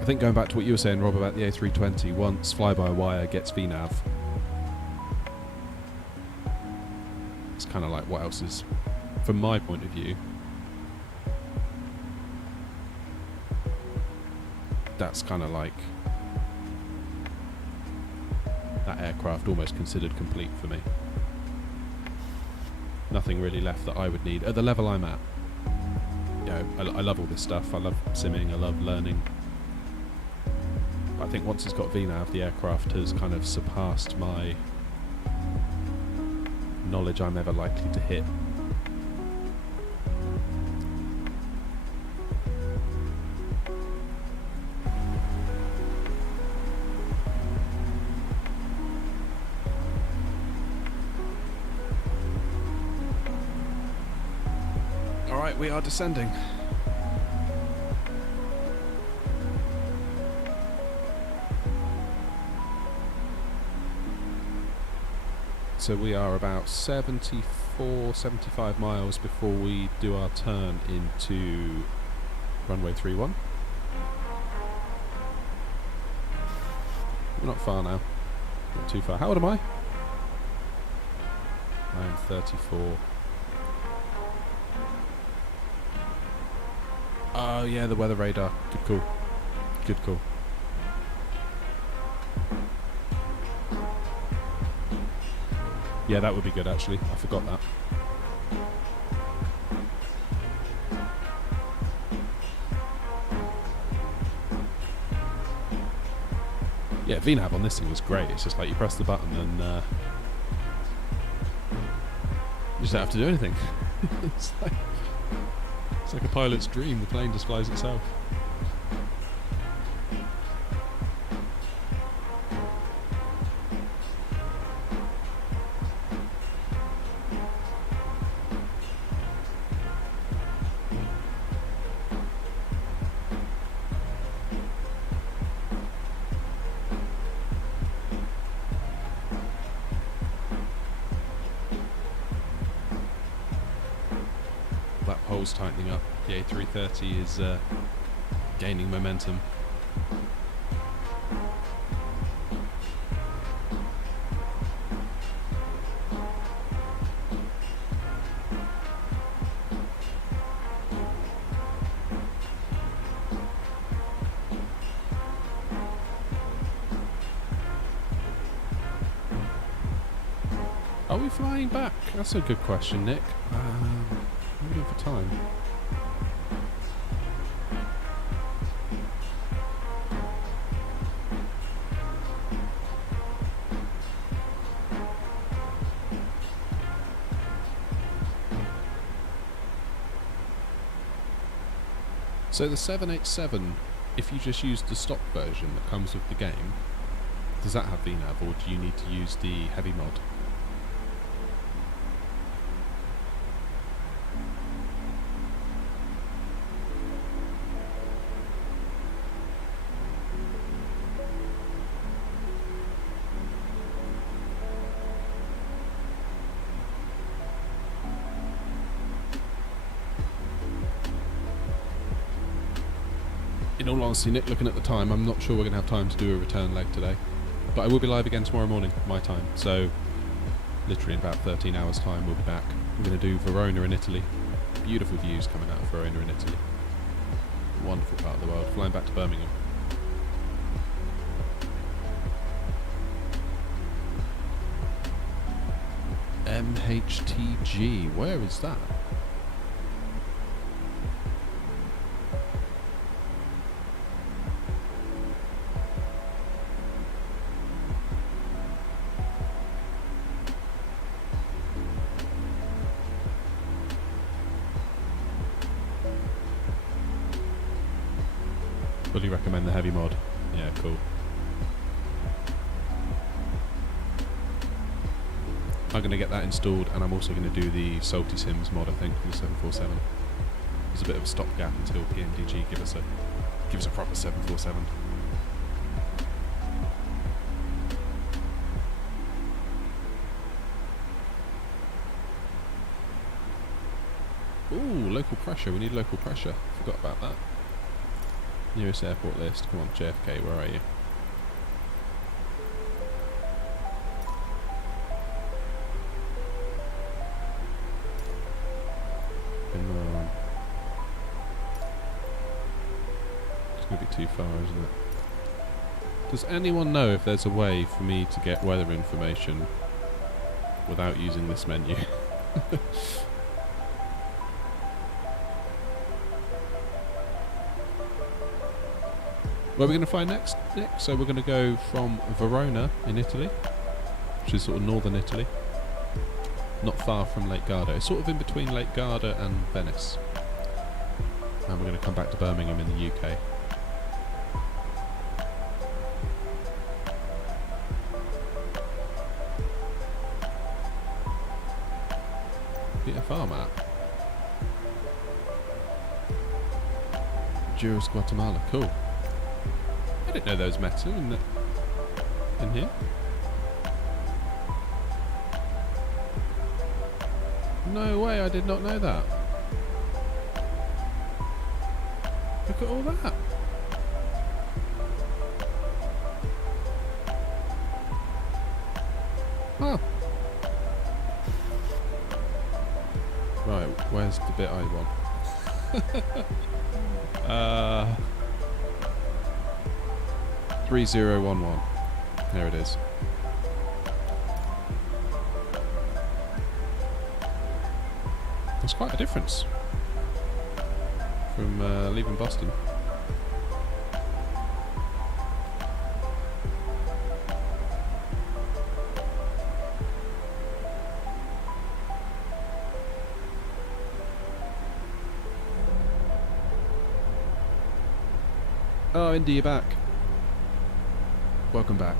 I think going back to what you were saying, Rob, about the A320, once fly-by-wire gets VNAV, it's kind of like, what else is, from my point of view, that's kind of like that aircraft almost considered complete for me. Nothing really left that I would need at the level I'm at. You know, I love all this stuff. I love simming. I love learning. I think once it's got VNAV, the aircraft has kind of surpassed my knowledge I'm ever likely to hit. Alright, we are descending. So we are about 74, 75 miles before we do our turn into runway 31. We're not far now. Not too far. How old am I? I am 34. Oh yeah, the weather radar. Good call. Good call. Yeah, that would be good actually. I forgot that. Yeah, VNAV on this thing was great. It's just like you press the button and you just don't have to do anything. It's like It's like a pilot's dream, the plane just flies itself. That pole's tightening up. The A330 is gaining momentum. Are we flying back? That's a good question, Nick. What are we doing for time? So the 787, if you just use the stock version that comes with the game, does that have VNAV, or do you need to use the heavy mod? In all honesty, Nick, looking at the time, I'm not sure we're going to have time to do a return leg today. But I will be live again tomorrow morning, my time. So, literally in about 13 hours' time, we'll be back. We're going to do Verona in Italy. Beautiful views coming out of Verona in Italy. Wonderful part of the world. Flying back to Birmingham. MHTG. Where is that? Fully recommend the heavy mod. Yeah, cool. I'm going to get that installed, and I'm also going to do the Salty Sims mod, I think, for the 747. There's a bit of a stopgap until PMDG give us a proper 747. Ooh, local pressure. We need local pressure. Forgot about that. Nearest airport list. Come on, JFK, where are you? Come on. It's going to be too far, isn't it? Does anyone know if there's a way for me to get weather information without using this menu? Where are we going to fly next, Nick? So we're going to go from Verona in Italy, which is sort of northern Italy, not far from Lake Garda. It's sort of in between Lake Garda and Venice. And we're going to come back to Birmingham in the UK. VFR map. Honduras, Guatemala. Cool. I didn't know there was metal in here. No way, I did not know that. Look at all that. Huh. Right, where's the bit I want? 3011. There it is. There's quite a difference from leaving Boston. Oh, Indy, you're back. Welcome back.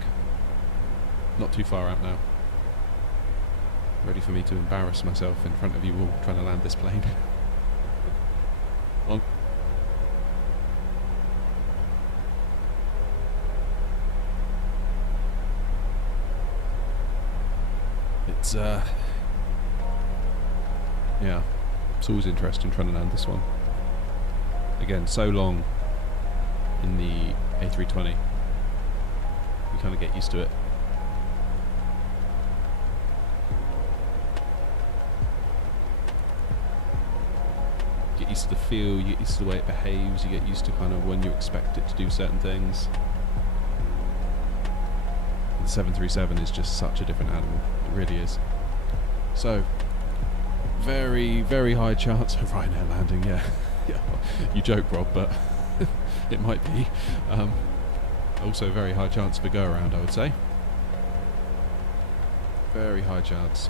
Not too far out now. Ready for me to embarrass myself in front of you all trying to land this plane. On. It's yeah, it's always interesting trying to land this one. Again, so long in the A320, you kind of get used to it. Get used to the feel, you get used to the way it behaves, you get used to kind of when you expect it to do certain things. The 737 is just such a different animal, it really is. So, very, very high chance of Ryanair landing, yeah. Yeah, you joke, Rob, but it might be. Also very high chance of a go around, I would say. Very high chance.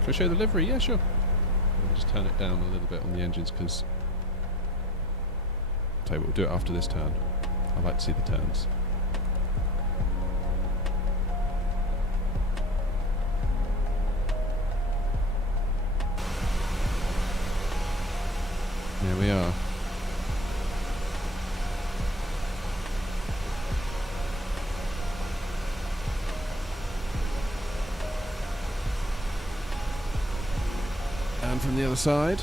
Can I show the livery? Yeah, sure. I'll just turn it down a little bit on the engines because I'll tell you what, we'll do it after this turn. I like to see the turns. There we are. And from the other side.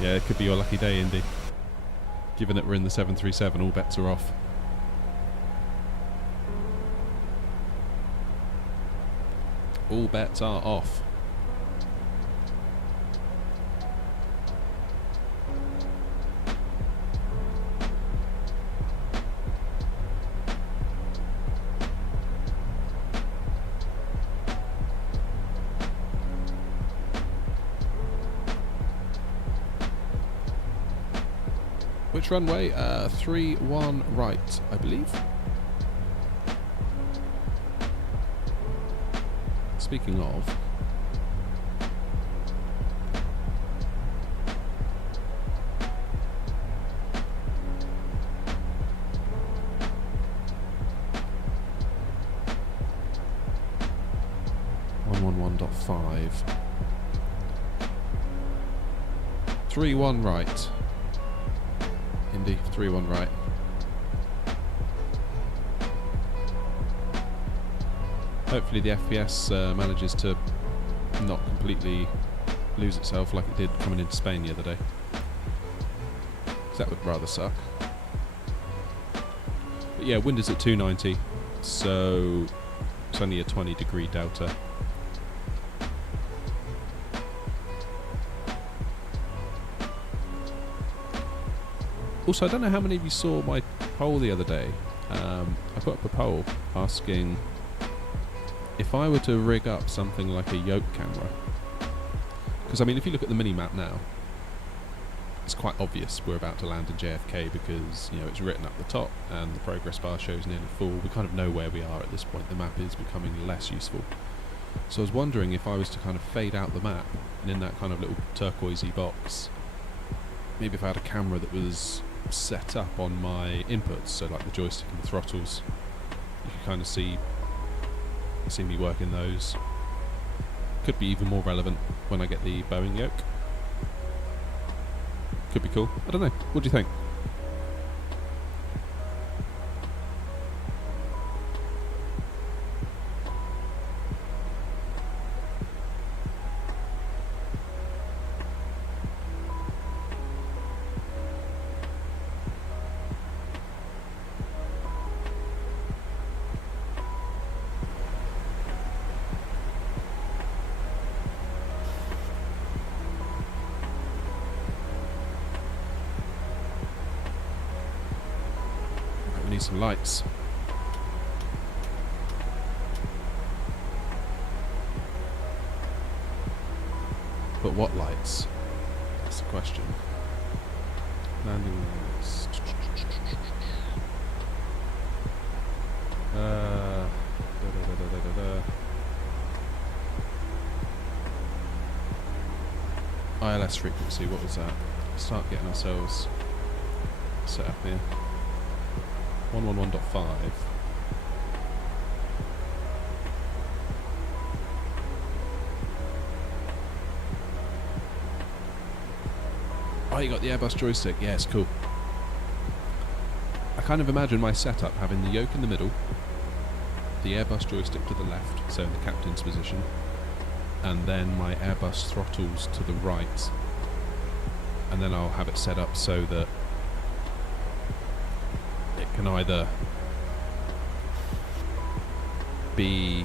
Yeah, it could be your lucky day, Indy. Given that we're in the 737, all bets are off. All bets are off. Which runway? 3-1 right, I believe. Speaking of, .5 3-1 right. Indy, 3-1 right. Hopefully the FPS manages to not completely lose itself like it did coming into Spain the other day. 'Cause that would rather suck. But yeah, wind is at 290, so it's only a 20-degree delta. Also, I don't know how many of you saw my poll the other day. I put up a poll asking if I were to rig up something like a yoke camera. Because, I mean, if you look at the mini-map now, it's quite obvious we're about to land in JFK because, you know, it's written up the top and the progress bar shows nearly full. We kind of know where we are at this point. The map is becoming less useful. So I was wondering if I was to kind of fade out the map and in that kind of little turquoisey box, maybe if I had a camera that was set up on my inputs, so like the joystick and the throttles, you could kind of see me working those. Could be even more relevant when I get the Boeing yoke. Could be cool. I don't know. What do you think? Some lights. But what lights? That's the question. Landing lights. ILS frequency. What was that? Start getting ourselves set up here. 111.5. Oh, you got the Airbus joystick. Yes, cool. I kind of imagine my setup having the yoke in the middle, the Airbus joystick to the left, so in the captain's position, and then my Airbus throttles to the right, and then I'll have it set up so that it can either be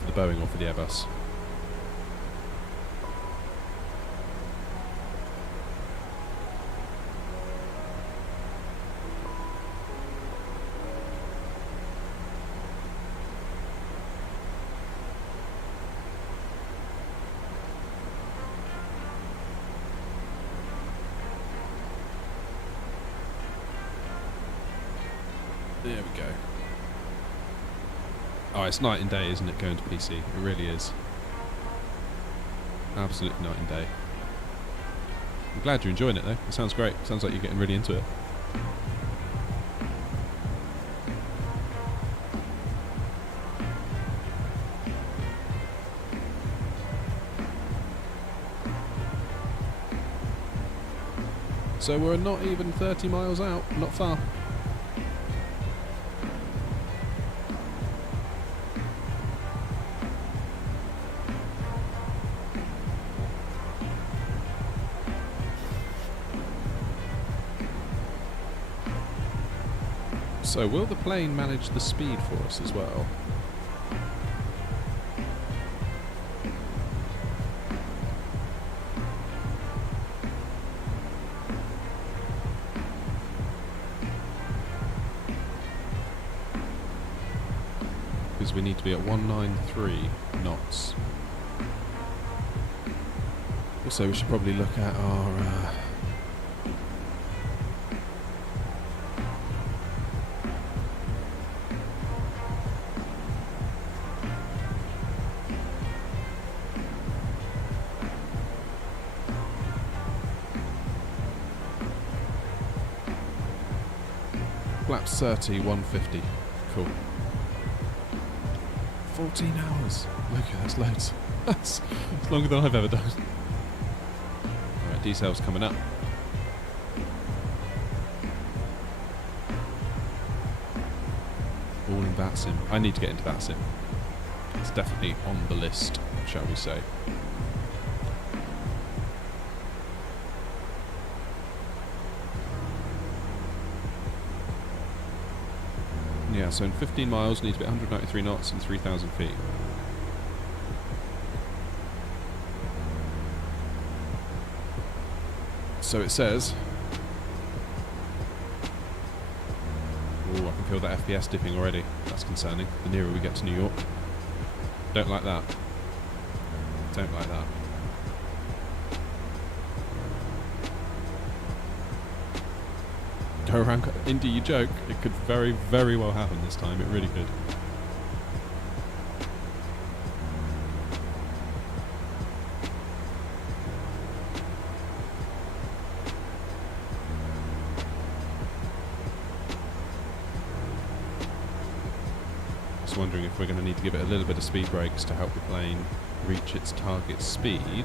for the Boeing or for the Airbus. There we go. Oh, it's night and day, isn't it, going to PC? It really is. Absolutely night and day. I'm glad you're enjoying it, though. It sounds great. It sounds like you're getting really into it. So we're not even 30 miles out. Not far. So will the plane manage the speed for us as well? Because we need to be at 193 knots. Also, we should probably look at our flaps 30, 150. Cool. 14 hours. Okay, that's loads. That's longer than I've ever done. Alright, decal's coming up. All in that sim. I need to get into that sim. It's definitely on the list, shall we say. Yeah, so in 15 miles, need to be 193 knots and 3,000 feet. So it says... Oh, I can feel that FPS dipping already. That's concerning. The nearer we get to New York. Don't like that. Don't like that. Go around, Indy, you joke. It could very, very well happen this time. It really could. Just wondering if we're going to need to give it a little bit of speed brakes to help the plane reach its target speed.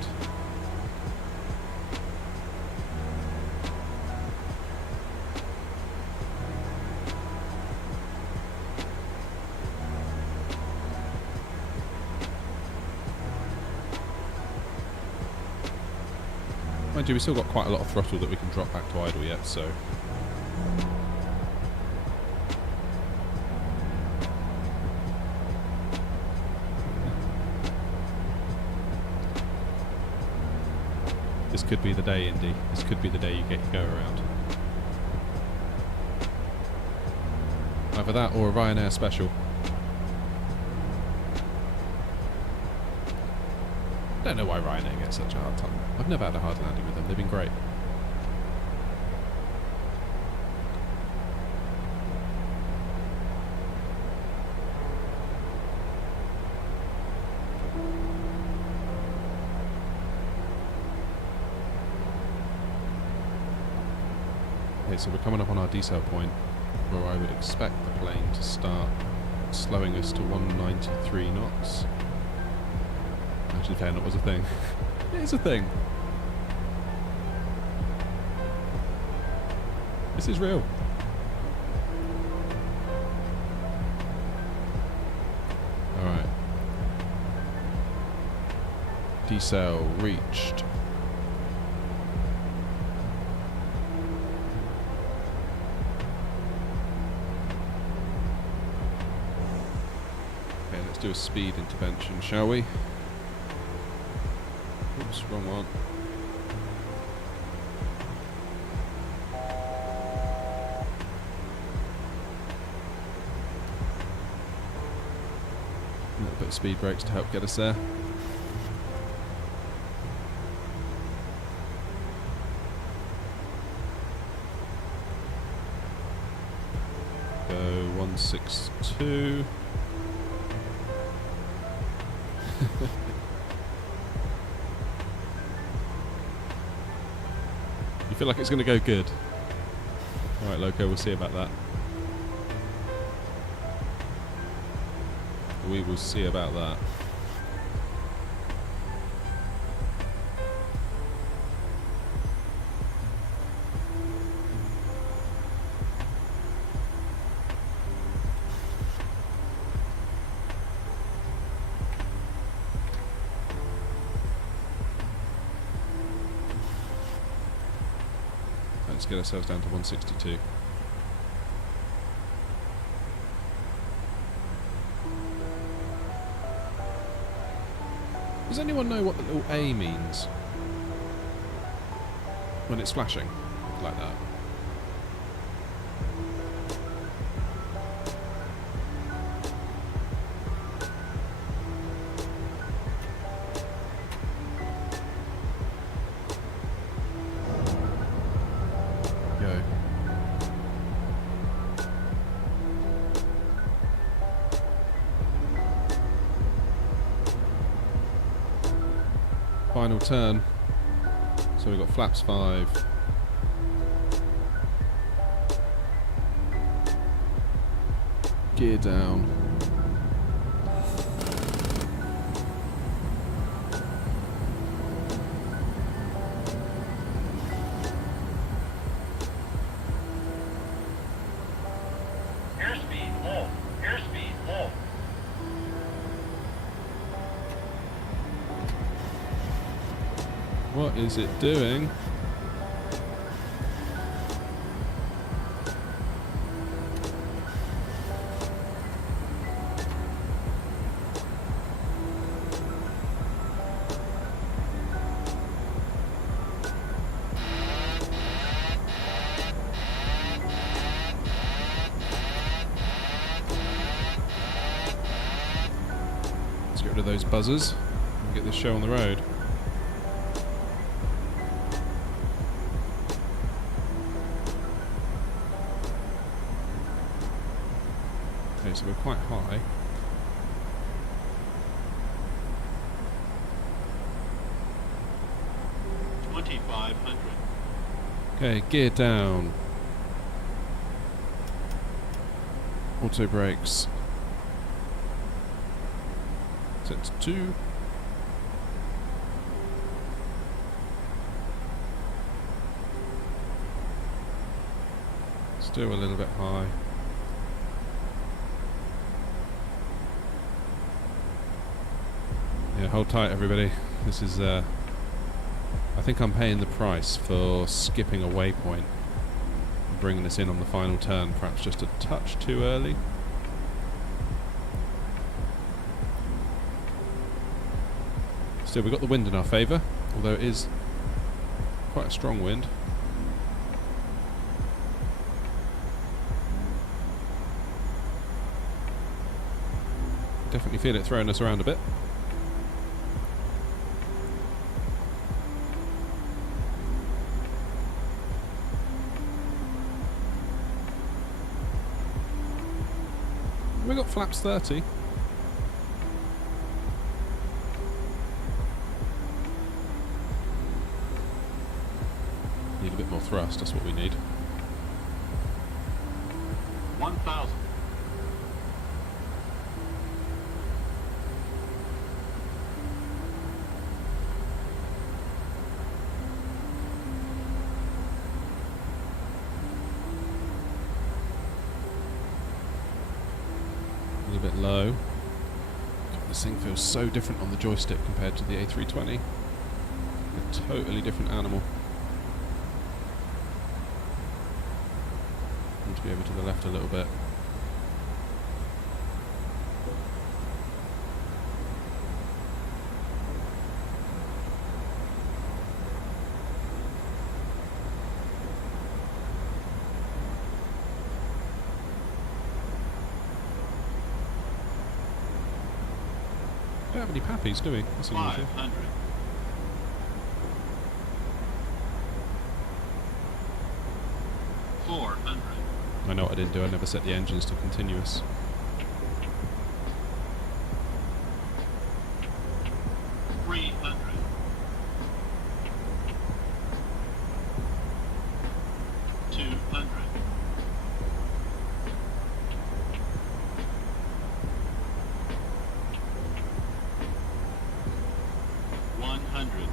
Mind you, we've still got quite a lot of throttle that we can drop back to idle yet, so... This could be the day, Indy. This could be the day you get your go around. Either that or a Ryanair special. I don't know why Ryanair gets such a hard time. I've never had a hard landing with them. They've been great. Okay, so we're coming up on our decel point where I would expect the plane to start slowing us to 193 knots. Actually, fair knot was a thing. It is a thing. This is real. Alright. Decel reached. Okay, let's do a speed intervention, shall we? Oops, wrong one. A little bit of speed brakes to help get us there. Go 162. You feel like it's going to go good. Alright, Loco, we'll see about that. We will see about that. Let's get ourselves down to 162. Does anyone know what the little A means when it's flashing like that? Go. Final turn. So we've got flaps 5. Gear down. Airspeed low. Airspeed low. What is it doing? Let's get rid of those buzzers and get this show on the road. Okay, so we're quite high. Okay, gear down. Auto brakes. Set to 2. Still a little bit high. Yeah, hold tight everybody. This is I think I'm paying the price for skipping a waypoint and bringing this in on the final turn, perhaps just a touch too early. Still, we've got the wind in our favour, although it is quite a strong wind. Definitely feel it throwing us around a bit. We got flaps 30. Need a bit more thrust, that's what we need. 1,000. A little bit low. God, this thing feels so different on the joystick compared to the A320. A totally different animal. Need to be over to the left a little bit. Don't have any pappies, do we? That's unusual. 500. 400. I know what I didn't do. I never set the engines to continuous. 300. 200. 100.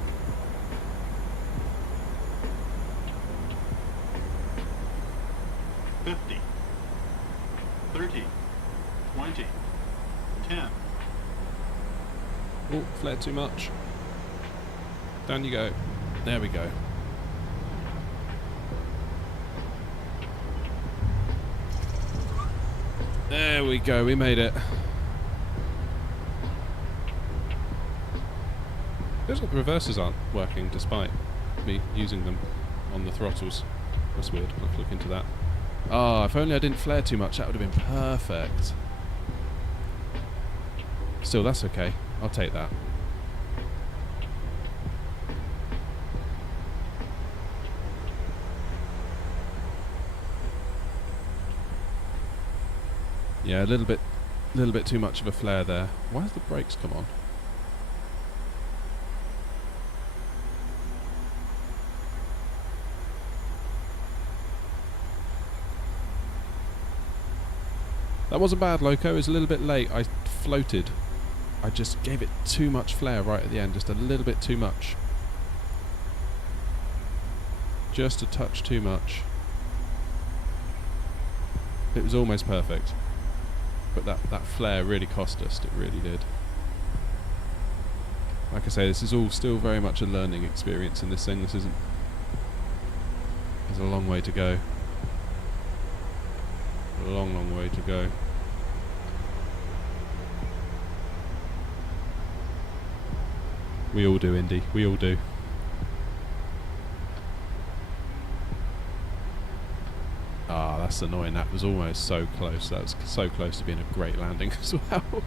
50. 30. 20. 10. Oh, flared too much. Down you go. There we go. There we go, we made it. Feels like the reversers aren't working despite me using them on the throttles. That's weird, I'll have to look into that. Ah, if only I didn't flare too much, that would have been perfect. Still, that's okay. I'll take that. Yeah, a little bit too much of a flare there. Why has the brakes come on? That wasn't bad, Loco. It was a little bit late. I floated. I just gave it too much flare right at the end. Just a little bit too much. Just a touch too much. It was almost perfect. But that flare really cost us. It really did. Like I say, this is all still very much a learning experience in this thing. This isn't... There's a long way to go. A long, long way to go. We all do, Indy. We all do. Ah, that's annoying. That was almost so close. That was so close to being a great landing as well.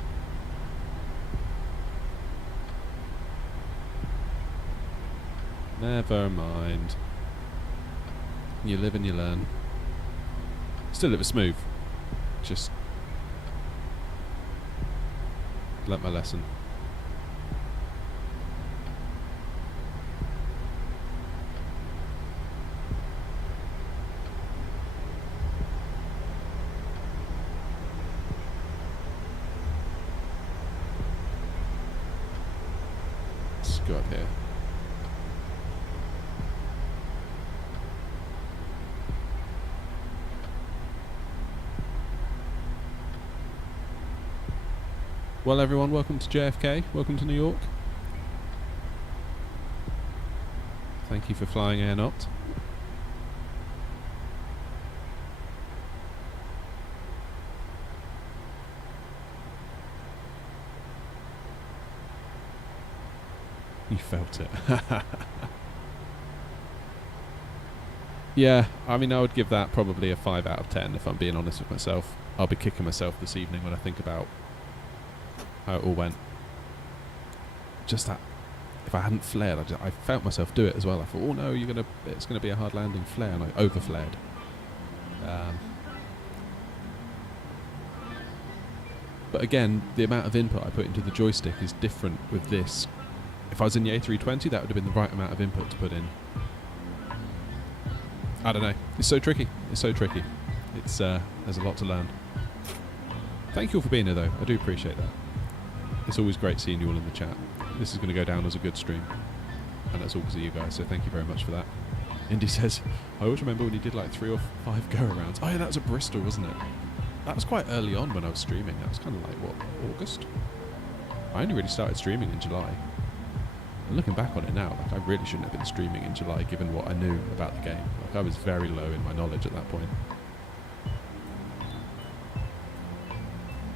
Never mind. You live and you learn. Still, it was smooth. Just learnt my lesson. Let's go up here. Well, everyone, welcome to JFK. Welcome to New York. Thank you for flying Air Not. You felt it. Yeah, I mean, I would give that probably a 5 out of 10 if I'm being honest with myself. I'll be kicking myself this evening when I think about how it all went. Just that, if I hadn't flared, I felt myself do it as well. I thought, oh no, it's gonna be a hard landing flare, and I over-flared. But again, the amount of input I put into the joystick is different with this. If I was in the A320, that would have been the right amount of input to put in. I don't know. It's so tricky. It's so tricky. It's there's a lot to learn. Thank you all for being here, though. I do appreciate that. It's always great seeing you all in the chat. This is going to go down as a good stream, and that's all because of you guys. So thank you very much for that. Indy says, I always remember when you did like 3 or 5 go-arounds. Oh yeah, that was at Bristol, wasn't it? That was quite early on when I was streaming. That was kind of like, what, August? I only really started streaming in July. And looking back on it now, like I really shouldn't have been streaming in July given what I knew about the game. Like I was very low in my knowledge at that point.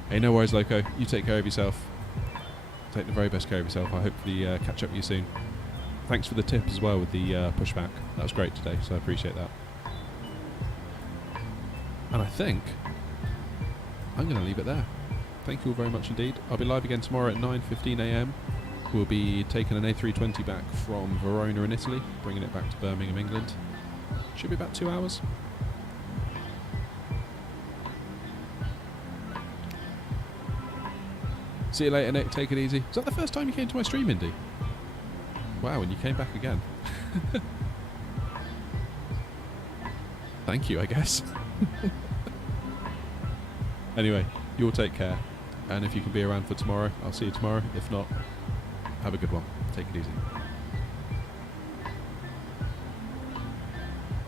Hey, no worries, Loco. You take care of yourself. Take the very best care of yourself. I hopefully catch up with you soon. Thanks for the tip as well with the pushback. That was great today, so I appreciate that. And I think I'm going to leave it there. Thank you all very much indeed. I'll be live again tomorrow at 9:15 AM. We'll be taking an A320 back from Verona in Italy, bringing it back to Birmingham, England. Should be about 2 hours. See you later, Nick. Take it easy. Is that the first time you came to my stream, Indy? Wow, and you came back again. Thank you, I guess. Anyway, you all take care. And if you can be around for tomorrow, I'll see you tomorrow. If not, have a good one. Take it easy.